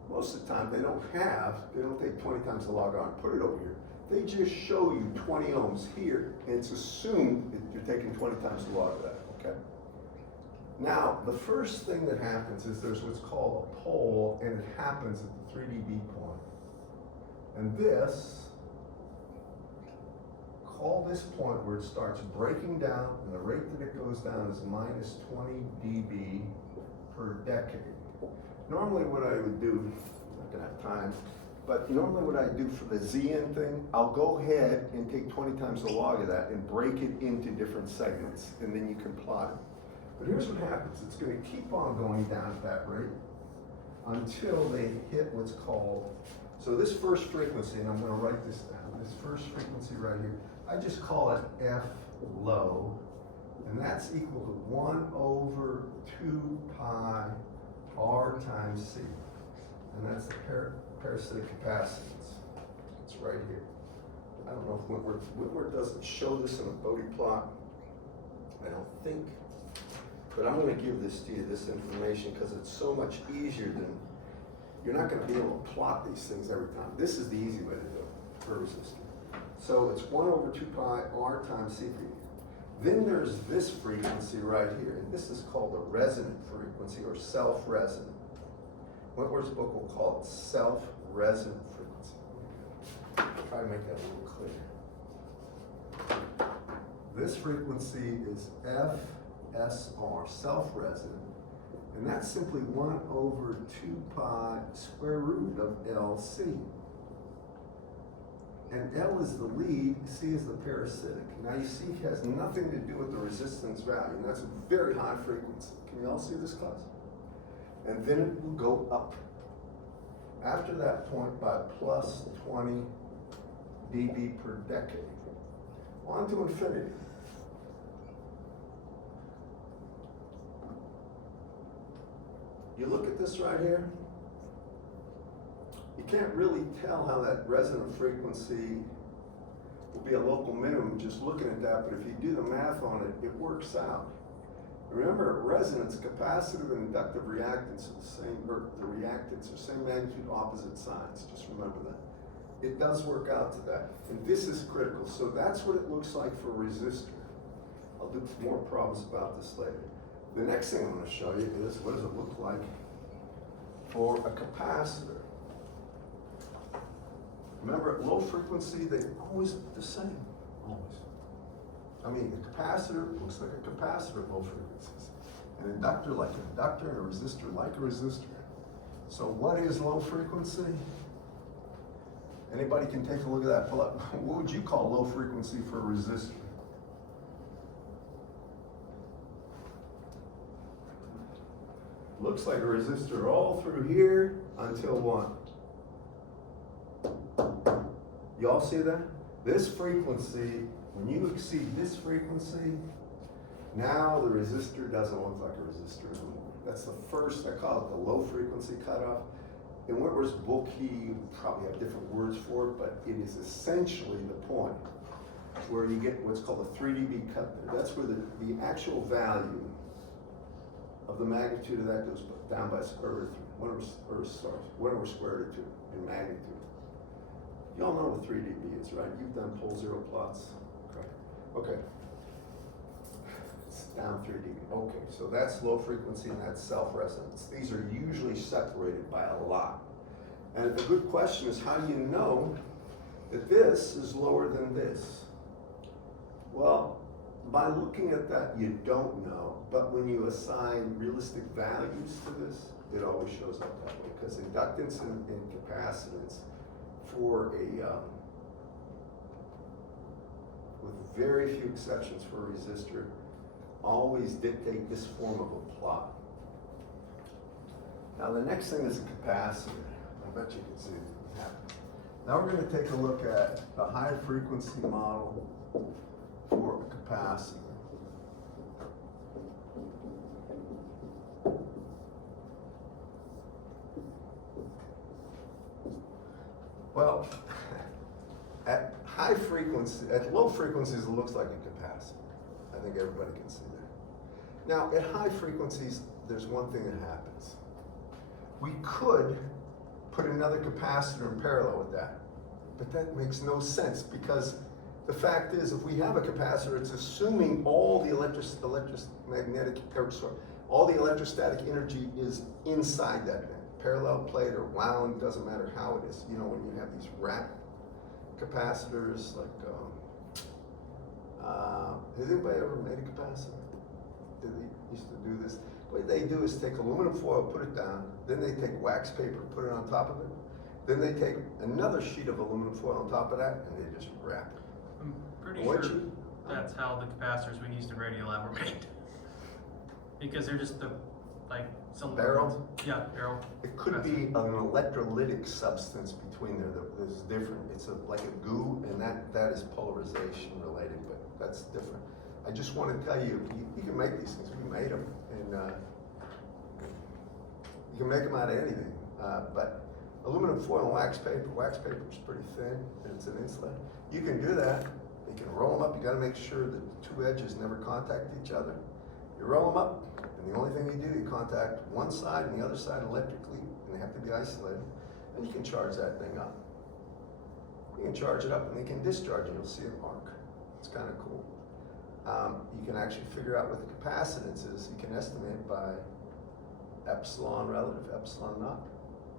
Most of the time, they don't take 20 times the log of R and put it over here. They just show you 20 ohms here, and it's assumed that you're taking 20 times the log of that, okay? Now, the first thing that happens is there's what's called a pole, and it happens at the 3 dB point. And call this point where it starts breaking down, and the rate that it goes down is minus 20 dB per decade. Normally what I would do, I'm not gonna have time, but normally what I do for the Zn thing, I'll go ahead and take 20 times the log of that and break it into different segments, and then you can plot it. But here's what happens. It's gonna keep on going down at that rate until they hit what's called, so this first frequency, and I'm gonna write this down, this first frequency right here, I just call it F low, And that's equal to 1/2 pi R times C. And that's the parasitic capacitance. It's right here. I don't know if Whitworth doesn't show this in a Bode plot. I don't think. But I'm going to give this to you, this information, because it's so much easier than, you're not going to be able to plot these things every time. This is the easy way to do it for a resistor. So it's 1/2 pi R times C for you. Then there's this frequency right here, and this is called a resonant frequency or self-resonant. Whitworth's book will call it self-resonant frequency. Try to make that a little clearer. This frequency is FSR, self-resonant, and that's simply 1/2 pi square root of LC. And L is the lead, C is the parasitic. Now you see it has nothing to do with the resistance value, and that's a very high frequency. Can you all see this, class? And then it will go up after that point by plus 20 dB per decade, on to infinity. You look at this right here, you can't really tell how that resonant frequency will be a local minimum just looking at that, but if you do the math on it, it works out. Remember, resonance, capacitive and inductive reactance are the same, or the reactants are same magnitude, opposite signs. Just remember that. It does work out to that, and this is critical. So that's what it looks like for a resistor. I'll do more problems about this later. The next thing I'm going to show you is what does it look like for a capacitor. Remember, at low frequency, they always look the same, always. I mean, a capacitor looks like a capacitor at low frequencies. An inductor like an inductor, and a resistor like a resistor. So what is low frequency? Anybody can take a look at that. Pull up. What would you call low frequency for a resistor? Looks like a resistor all through here until what? You all see that? This frequency, when you exceed this frequency, now the resistor doesn't look like a resistor anymore. That's the first, I call it the low frequency cutoff. In Whitworth's book, he probably have different words for it, but it is essentially the point where you get what's called a 3 dB cut there. That's where the actual value of the magnitude of that goes down by square root of 3, 1 over square root of 2 in magnitude. You all know what 3 dB is, right? You've done pole zero plots. Okay. It's down 3 dB. Okay, so that's low frequency and that's self-resonance. These are usually separated by a lot. And the good question is, how do you know that this is lower than this? Well, by looking at that, you don't know, but when you assign realistic values to this, it always shows up that way, because inductance and capacitance for a, with very few exceptions for a resistor, always dictate this form of a plot. Now the next thing is a capacitor. I bet you can see it happen. Now we're going to take a look at a high frequency model for a capacitor. Well, at high frequency, at low frequencies, it looks like a capacitor. I think everybody can see that. Now, at high frequencies, there's one thing that happens. We could put another capacitor in parallel with that, but that makes no sense, because the fact is, if we have a capacitor, it's assuming all the all the electrostatic energy is inside that thing. Parallel plate or wound, doesn't matter how it is. You know, when you have these rack capacitors, like, has anybody ever made a capacitor? Did they used to do this? What they do is take aluminum foil, put it down, then they take wax paper, put it on top of it, then they take another sheet of aluminum foil on top of that, and they just wrap it. I'm pretty What sure you- that's how the capacitors we used in Radiolab were made. Because they're just the, like, some Barrel? Yeah, barrel. It could be an electrolytic substance between there that is different. It's like a goo, and that is polarization related, but that's different. I just want to tell you, you can make these things. We made them, and you can make them out of anything. But aluminum foil and wax paper is pretty thin, and it's an insulator. You can do that. You can roll them up. You got to make sure that the two edges never contact each other. You roll them up, and the only thing you do, you contact one side and the other side electrically, and they have to be isolated. And you can charge that thing up. You can charge it up, and you can discharge it. You'll see an arc. It's kind of cool. You can actually figure out what the capacitance is. You can estimate by epsilon relative epsilon naught,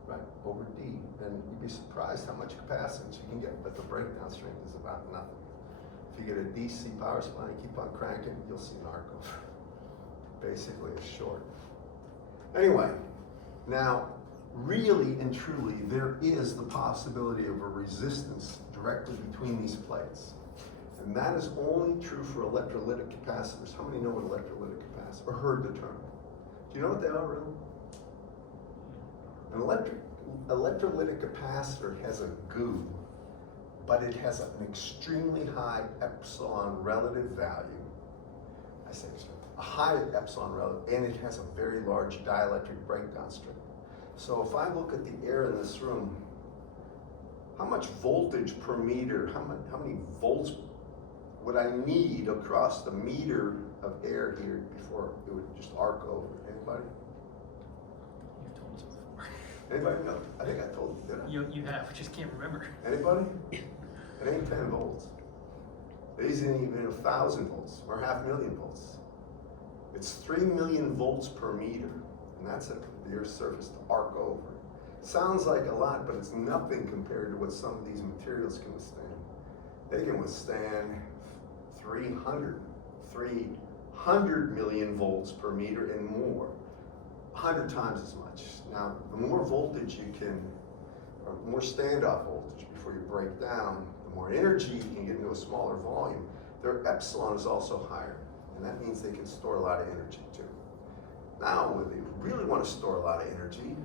right, over D. And you'd be surprised how much capacitance you can get, but the breakdown strength is about nothing. If you get a DC power supply and keep on cranking, you'll see an arc over. Basically, it's short. Anyway, now, really and truly, there is the possibility of a resistance directly between these plates. And that is only true for electrolytic capacitors. How many know what electrolytic capacitor, or heard the term? Do you know what they are, really? An electrolytic capacitor has a goo, but it has an extremely high epsilon relative value. I say a high epsilon relative, and it has a very large dielectric breakdown strength. So if I look at the air in this room, how much voltage per meter, how many volts would I need across the meter of air here before it would just arc over? Anybody? You've told us before. Anybody know? I think I told you, did I? You have, I just can't remember. Anybody? It ain't 10 volts. It isn't even 1,000 volts or 500,000 volts. It's 3 million volts per meter, and that's at the Earth's surface to arc over. Sounds like a lot, but it's nothing compared to what some of these materials can withstand. They can withstand 300 million volts per meter and more, 100 times as much. Now, the more voltage you can, or more standoff voltage before you break down, the more energy you can get into a smaller volume. Their epsilon is also higher, and that means they can store a lot of energy too. Now, if you really want to store a lot of energy,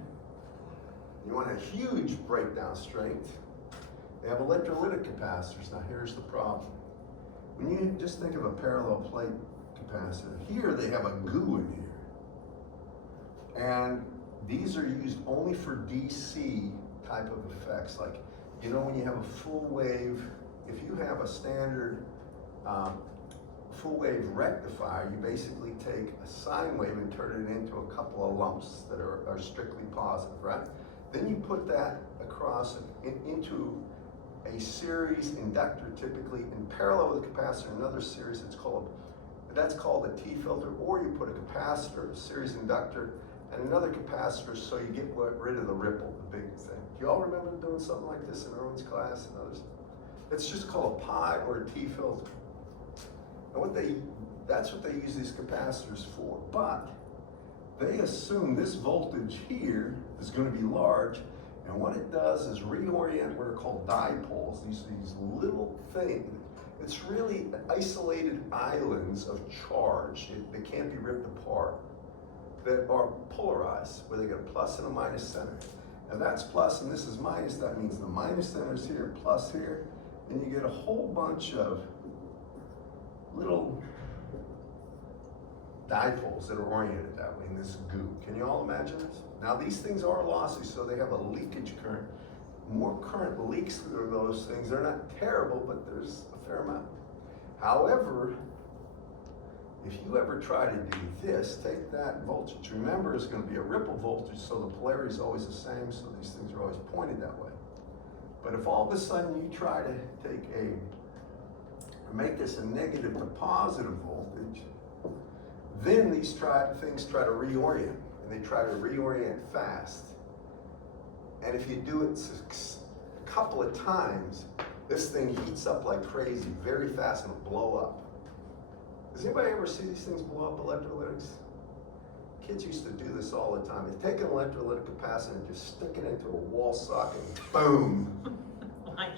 you want a huge breakdown strength, they have electrolytic capacitors. Now, here's the problem. When you just think of a parallel plate capacitor, here they have a goo in here. And these are used only for DC type of effects. Like, you know, when you have a full wave, if you have a standard full wave rectifier, you basically take a sine wave and turn it into a couple of lumps that are strictly positive, right? Then you put that across into a series inductor, typically in parallel with a capacitor, another series that's called a T filter, or you put a capacitor, a series inductor, and another capacitor, so you get rid of the ripple, the big thing. Do you all remember doing something like this in Erwin's class and others? It's just called a pi or a T filter. And that's what they use these capacitors for. But they assume this voltage here is going to be large, and what it does is reorient what are called dipoles, these little things. It's really isolated islands of charge. They can't be ripped apart, that are polarized, where they get a plus and a minus center. And that's plus and this is minus. That means the minus center is here, plus here, and you get a whole bunch of little dipoles that are oriented that way in this goo. Can you all imagine this? Now, these things are lossy, so they have a leakage current. More current leaks through those things. They're not terrible, but there's a fair amount. However, if you ever try to do this, take that voltage. Remember, it's going to be a ripple voltage, so the polarity is always the same, so these things are always pointed that way. But if all of a sudden you try to make this a negative to positive voltage, then these things try to reorient, and they try to reorient fast. And if you do it a couple of times, this thing heats up like crazy, very fast, and it'll blow up. Does anybody ever see these things blow up, electrolytics? Kids used to do this all the time. They take an electrolytic capacitor and just stick it into a wall socket, and boom. Why?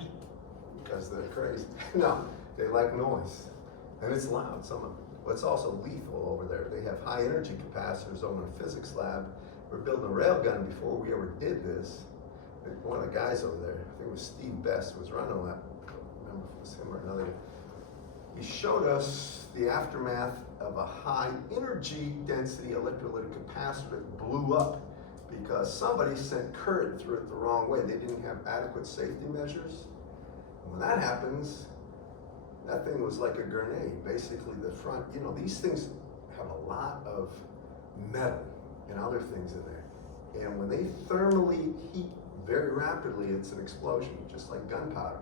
Because they're crazy. No, they like noise. And it's loud, some of them. What's also lethal over there, they have high energy capacitors over in a physics lab. We're building a railgun before we ever did this. One of the guys over there, I think it was Steve Best, was running that. I don't remember if it was him or another guy. he showed us the aftermath of a high energy density electrolytic capacitor that blew up because somebody sent current through it the wrong way. They didn't have adequate safety measures. And when that happens, that thing was like a grenade. Basically the front, you know, these things have a lot of metal and other things in there. And when they thermally heat very rapidly, it's an explosion, just like gunpowder.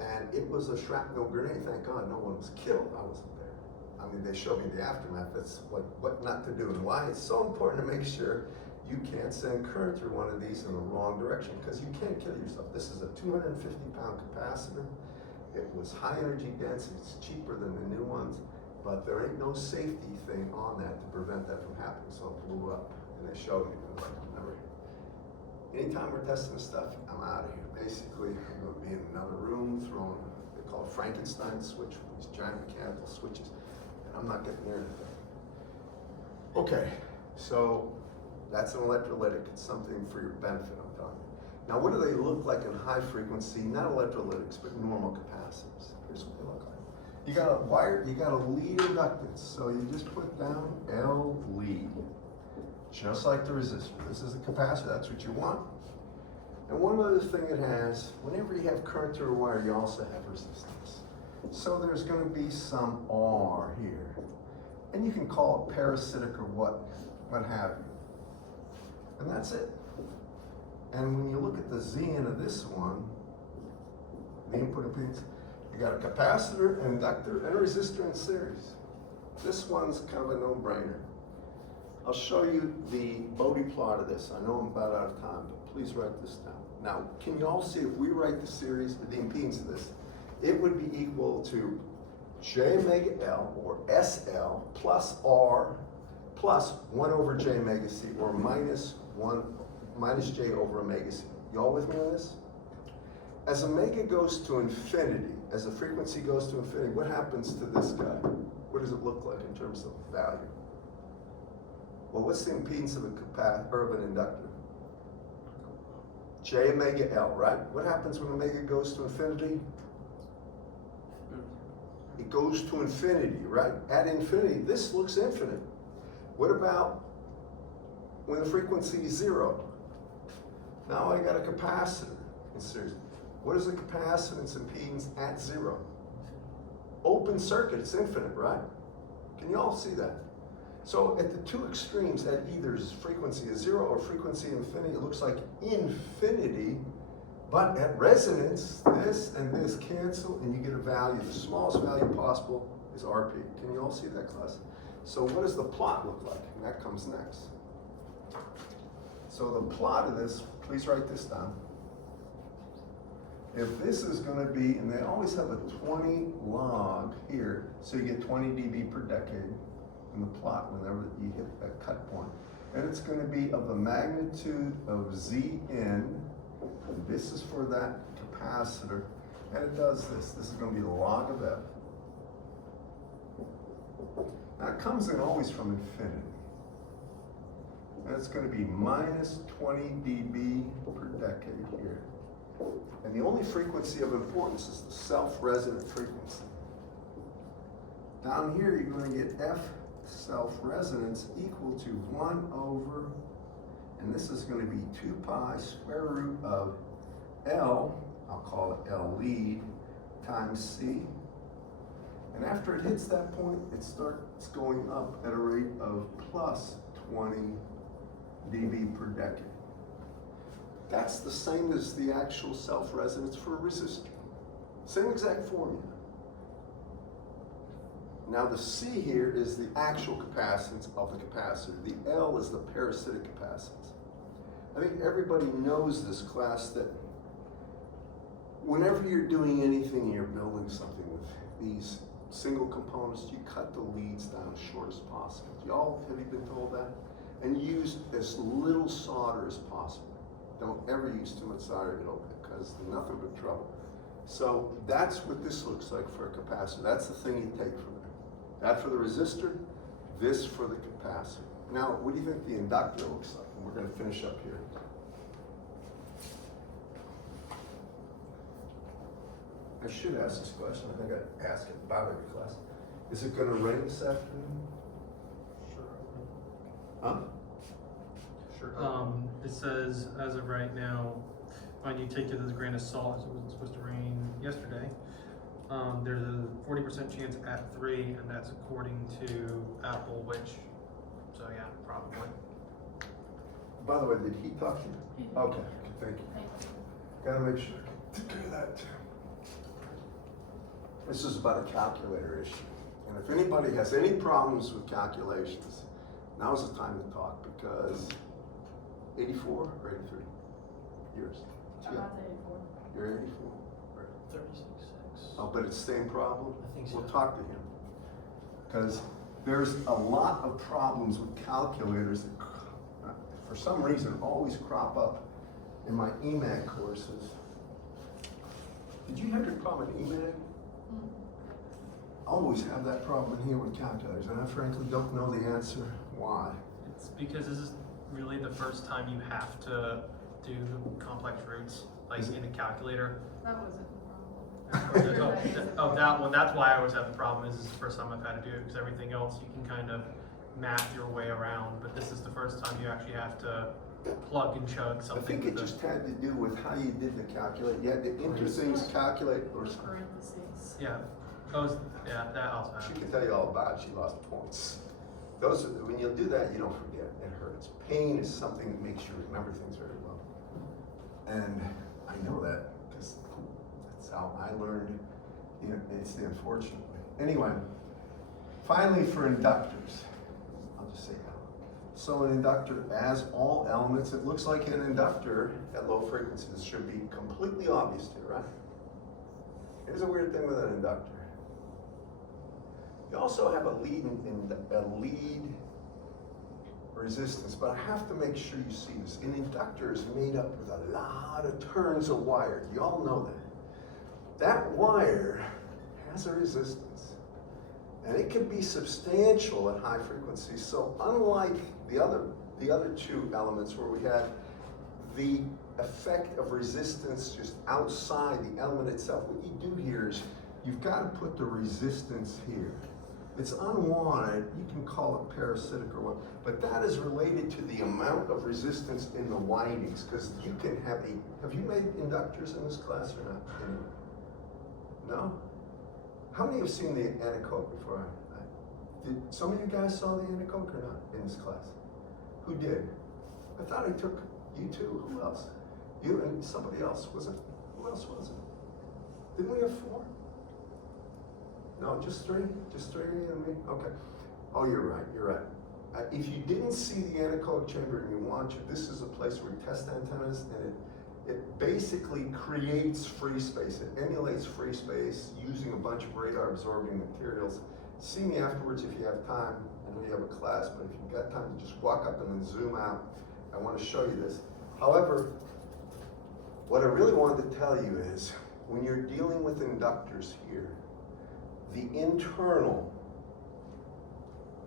And it was a shrapnel grenade. Thank God no one was killed. I wasn't there. I mean, they showed me the aftermath. That's what not to do and why it's so important to make sure you can't send current through one of these in the wrong direction, because you can't kill yourself. This is a 250-pound capacitor. It was high energy density. It's cheaper than the new ones, but there ain't no safety thing on that to prevent that from happening. So it blew up, and they showed me. I was like, never. Anytime we're testing stuff, I'm out of here. Basically, I'm going to be in another room throwing, they call it Frankenstein switch, these giant mechanical switches, and I'm not getting near anything. Okay, so that's an electrolytic. It's something for your benefit, I'm telling you. Now, what do they look like in high frequency? Not electrolytics, but normal capacitors. Here's what they look like. You got a wire, you got a lead inductance. So you just put down L lead, just like the resistor. This is a capacitor, that's what you want. And one other thing it has, whenever you have current through a wire, you also have resistance. So there's going to be some R here. And you can call it parasitic or what have you. And that's it. And when you look at the Z end of this one, the input impedance, you got a capacitor, an inductor, and a resistor in series. This one's kind of a no-brainer. I'll show you the Bode plot of this. I know I'm about out of time, but please write this down. Now, can you all see if we write the series, the impedance of this, it would be equal to J omega L, or SL, plus R, plus 1 over J omega C, or minus J over omega C. You all with me on this? As omega goes to infinity, as the frequency goes to infinity, what happens to this guy? What does it look like in terms of value? Well, what's the impedance of an inductor? J omega L, right? What happens when omega goes to infinity? It goes to infinity, right? At infinity, this looks infinite. What about when the frequency is 0? Now I got a capacitor in series. What is the capacitance impedance at 0? Open circuit, it's infinite, right? Can you all see that? So at the two extremes, at either frequency is 0 or frequency infinity, it looks like infinity, but at resonance, this and this cancel, and you get a value. The smallest value possible is RP. Can you all see that, class? So what does the plot look like? And that comes next. So the plot of this, please write this down. If this is going to be, and they always have a 20 log here, so you get 20 dB per decade in the plot whenever you hit that cut point. And it's going to be of the magnitude of Zn, and this is for that capacitor, and it does this. This is going to be the log of F. Now it comes in always from infinity. And it's going to be minus 20 dB per decade here. And the only frequency of importance is the self-resonant frequency. Down here, you're going to get F self-resonance equal to 1 over, and this is going to be 2 pi square root of L, I'll call it L lead, times C. And after it hits that point, it starts going up at a rate of plus 20 dB per decade. That's the same as the actual self-resonance for a resistor. Same exact formula. Now the C here is the actual capacitance of the capacitor. The L is the parasitic capacitance. I think everybody knows this, class, that whenever you're doing anything and you're building something with these single components, you cut the leads down as short as possible. Have you been told that? And use as little solder as possible. Don't ever use too much solder, it'll cause nothing but trouble. So that's what this looks like for a capacitor. That's the thing you take from there. That for the resistor, this for the capacitor. Now, what do you think the inductor looks like? And we're going to finish up here. I should ask this question, I think I ask it about every class. Is it gonna rain this afternoon? Huh? It says, as of right now, when you take it as a grain of salt, it was supposed to rain yesterday. There's a 40% chance at 3, and that's according to Apple, which, so yeah, probably. By the way, did he talk to you? Okay, thank you. Gotta make sure I can take care of that too. This is about a calculator issue. And if anybody has any problems with calculations, now's the time to talk because 84 or 83 years? I'm not 84. You're 84? 36. Oh, but it's the same problem? I think so. We'll talk to him. Because there's a lot of problems with calculators that, for some reason, always crop up in my EMAG courses. Did you have your problem in EMAG? I always have that problem in here with calculators, and I frankly don't know the answer why. It's because this is really the first time you have to do complex roots, like in a calculator. That wasn't the problem. Oh, that one, that's why I always have the problem, is this is the first time I've had to do it, because everything else you can kind of map your way around, but this is the first time you actually have to plug and chug I something. think it just had to do with how you did the calculate. You had to enter things, calculate, or Parentheses. Yeah, those, yeah, that also she happens. can tell you all about it. She lost points. Those, when you do that, you don't forget. It hurts. Pain is something that makes you remember things very well. And I know that because that's how I learned. You know, it's the unfortunate way. Anyway, finally for inductors, I'll just say that. So an inductor, as all elements, it looks like an inductor at low frequencies should be completely obvious to you, right? Here's a weird thing with an inductor. You also have a lead resistance, but I have to make sure you see this. An inductor is made up with a lot of turns of wire. You all know that. That wire has a resistance, and it can be substantial at high frequencies. So unlike the other two elements where we had the effect of resistance just outside the element itself, what you do here is you've got to put the resistance here. It's unwanted, you can call it parasitic or what, but that is related to the amount of resistance in the windings, because you can have have you made inductors in this class or not? No? How many have seen the anechoic before? Did some of you guys saw the anechoic or not in this class? Who did? I thought I took you two. Who else? You and somebody else, was it? Who else was it? Didn't we have 4? No, just 3? Just 3 and me? Okay. Oh, you're right, you're right. If you didn't see the anechoic chamber and you want to, this is a place where we test antennas, and it basically creates free space. It emulates free space using a bunch of radar absorbing materials. See me afterwards if you have time. I know you have a class, but if you've got time to just walk up and then zoom out. I want to show you this. However, what I really wanted to tell you is when you're dealing with inductors here, the internal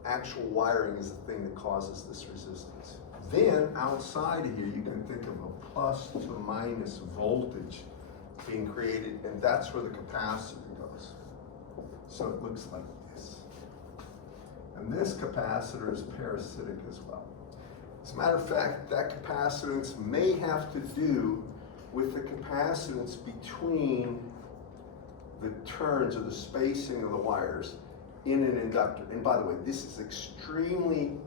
actual wiring is the thing that causes this resistance. Then outside of here, you can think of a plus to minus voltage being created, and that's where the capacitor goes. So it looks like this. And this capacitor is parasitic as well. As a matter of fact, that capacitance may have to do with the capacitance between the turns or the spacing of the wires in an inductor. And by the way, this is extremely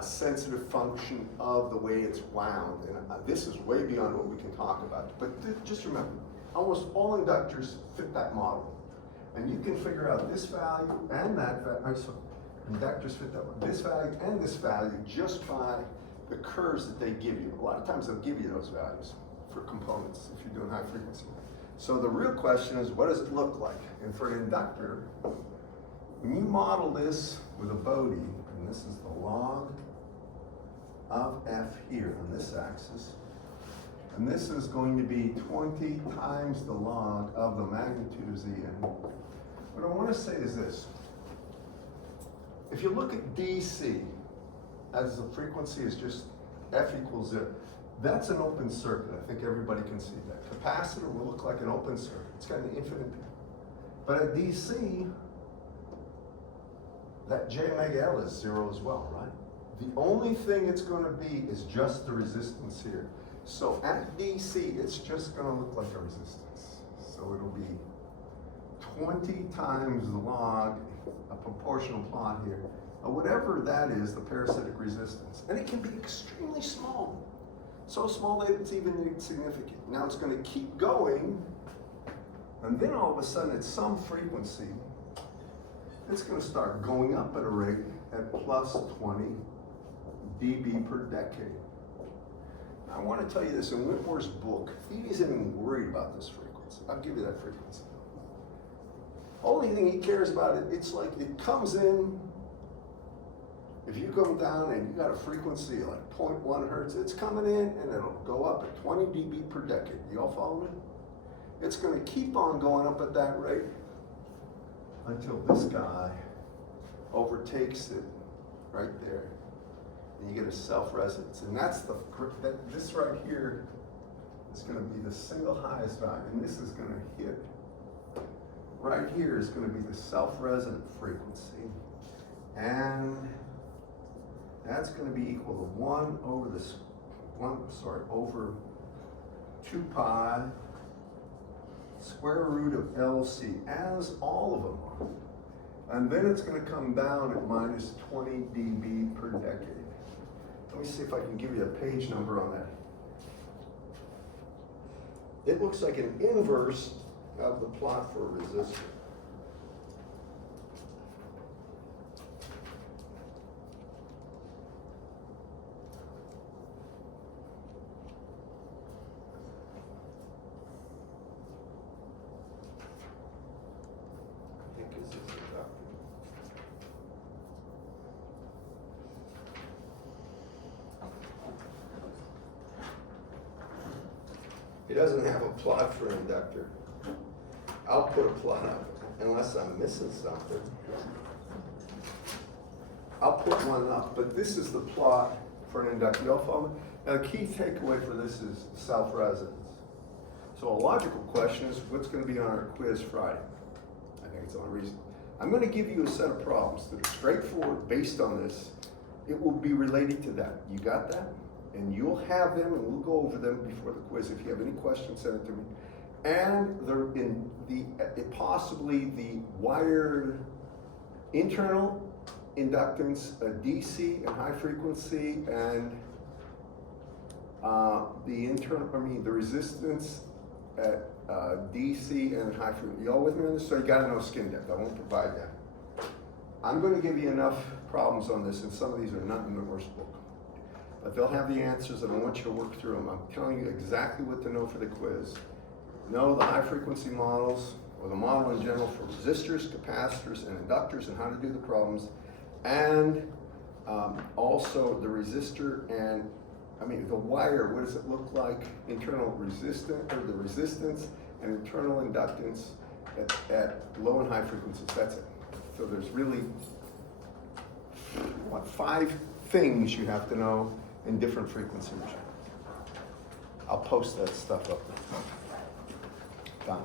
sensitive function of the way it's wound. And this is way beyond what we can talk about. But just remember, almost all inductors fit that model. And you can figure out this value and that value. So inductors fit that one. This value and this value just by the curves that they give you. A lot of times they'll give you those values for components if you're doing high frequency. So the real question is, what does it look like? And for an inductor, when you model this with a Bode, and this is the log of F here on this axis, and this is going to be 20 times the log of the magnitude of Zn. What I want to say is this. If you look at DC, as the frequency is just F equals 0, That's an open circuit. I think everybody can see that. Capacitor will look like an open circuit. It's got an infinite. But at DC, that J omega L is 0 as well, right? The only thing it's going to be is just the resistance here. So at DC, it's just going to look like a resistance. So it'll be 20 times the log, a proportional plot here, or whatever that is, the parasitic resistance. And it can be extremely small. So small that it's even insignificant. Now it's going to keep going, and then all of a sudden at some frequency, it's going to start going up at a rate at plus 20 dB per decade. I want to tell you this, in Whitmore's book, he isn't even worried about this frequency. I'll give you that frequency. Only thing he cares about, it's like it comes in. If you come down and you got a frequency like 0.1 hertz, it's coming in and it'll go up at 20 dB per decade. You all follow me? It's going to keep on going up at that rate until this guy overtakes it right there. And you get a self-resonance. And that's this right here is going to be the single highest value. And this is going to hit, right here is going to be the self-resonant frequency. And that's going to be equal to over 2 pi square root of LC, as all of them are. And then it's going to come down at minus 20 dB per decade. Let me see if I can give you a page number on that. It looks like an inverse of the plot for a resistor. I think this is inductive. It doesn't have a plot for an inductor. I'll put a plot up, unless I'm missing something. I'll put one up, but this is the plot for an inductor. You all follow me? Now, the key takeaway for this is self-resonance. So a logical question is, what's going to be on our quiz Friday? I think it's the only reason. I'm going to give you a set of problems that are straightforward based on this. It will be related to that. You got that? And you'll have them, and we'll go over them before the quiz. If you have any questions, send it to me. And they're in possibly the wired internal inductance, DC and high frequency, and the resistance at DC and high frequency. You all with me on this? So you gotta know skin depth. I won't provide that. I'm going to give you enough problems on this, and some of these are not in the worst book. But they'll have the answers, and I want you to work through them. I'm telling you exactly what to know for the quiz. Know the high frequency models, or the model in general for resistors, capacitors, and inductors, and how to do the problems. And also the resistor and, the wire, what does it look like? Internal resistance, or the resistance and internal inductance at low and high frequencies. That's it. So there's really, 5 things you have to know in different frequency regimes. I'll post that stuff up there. Done.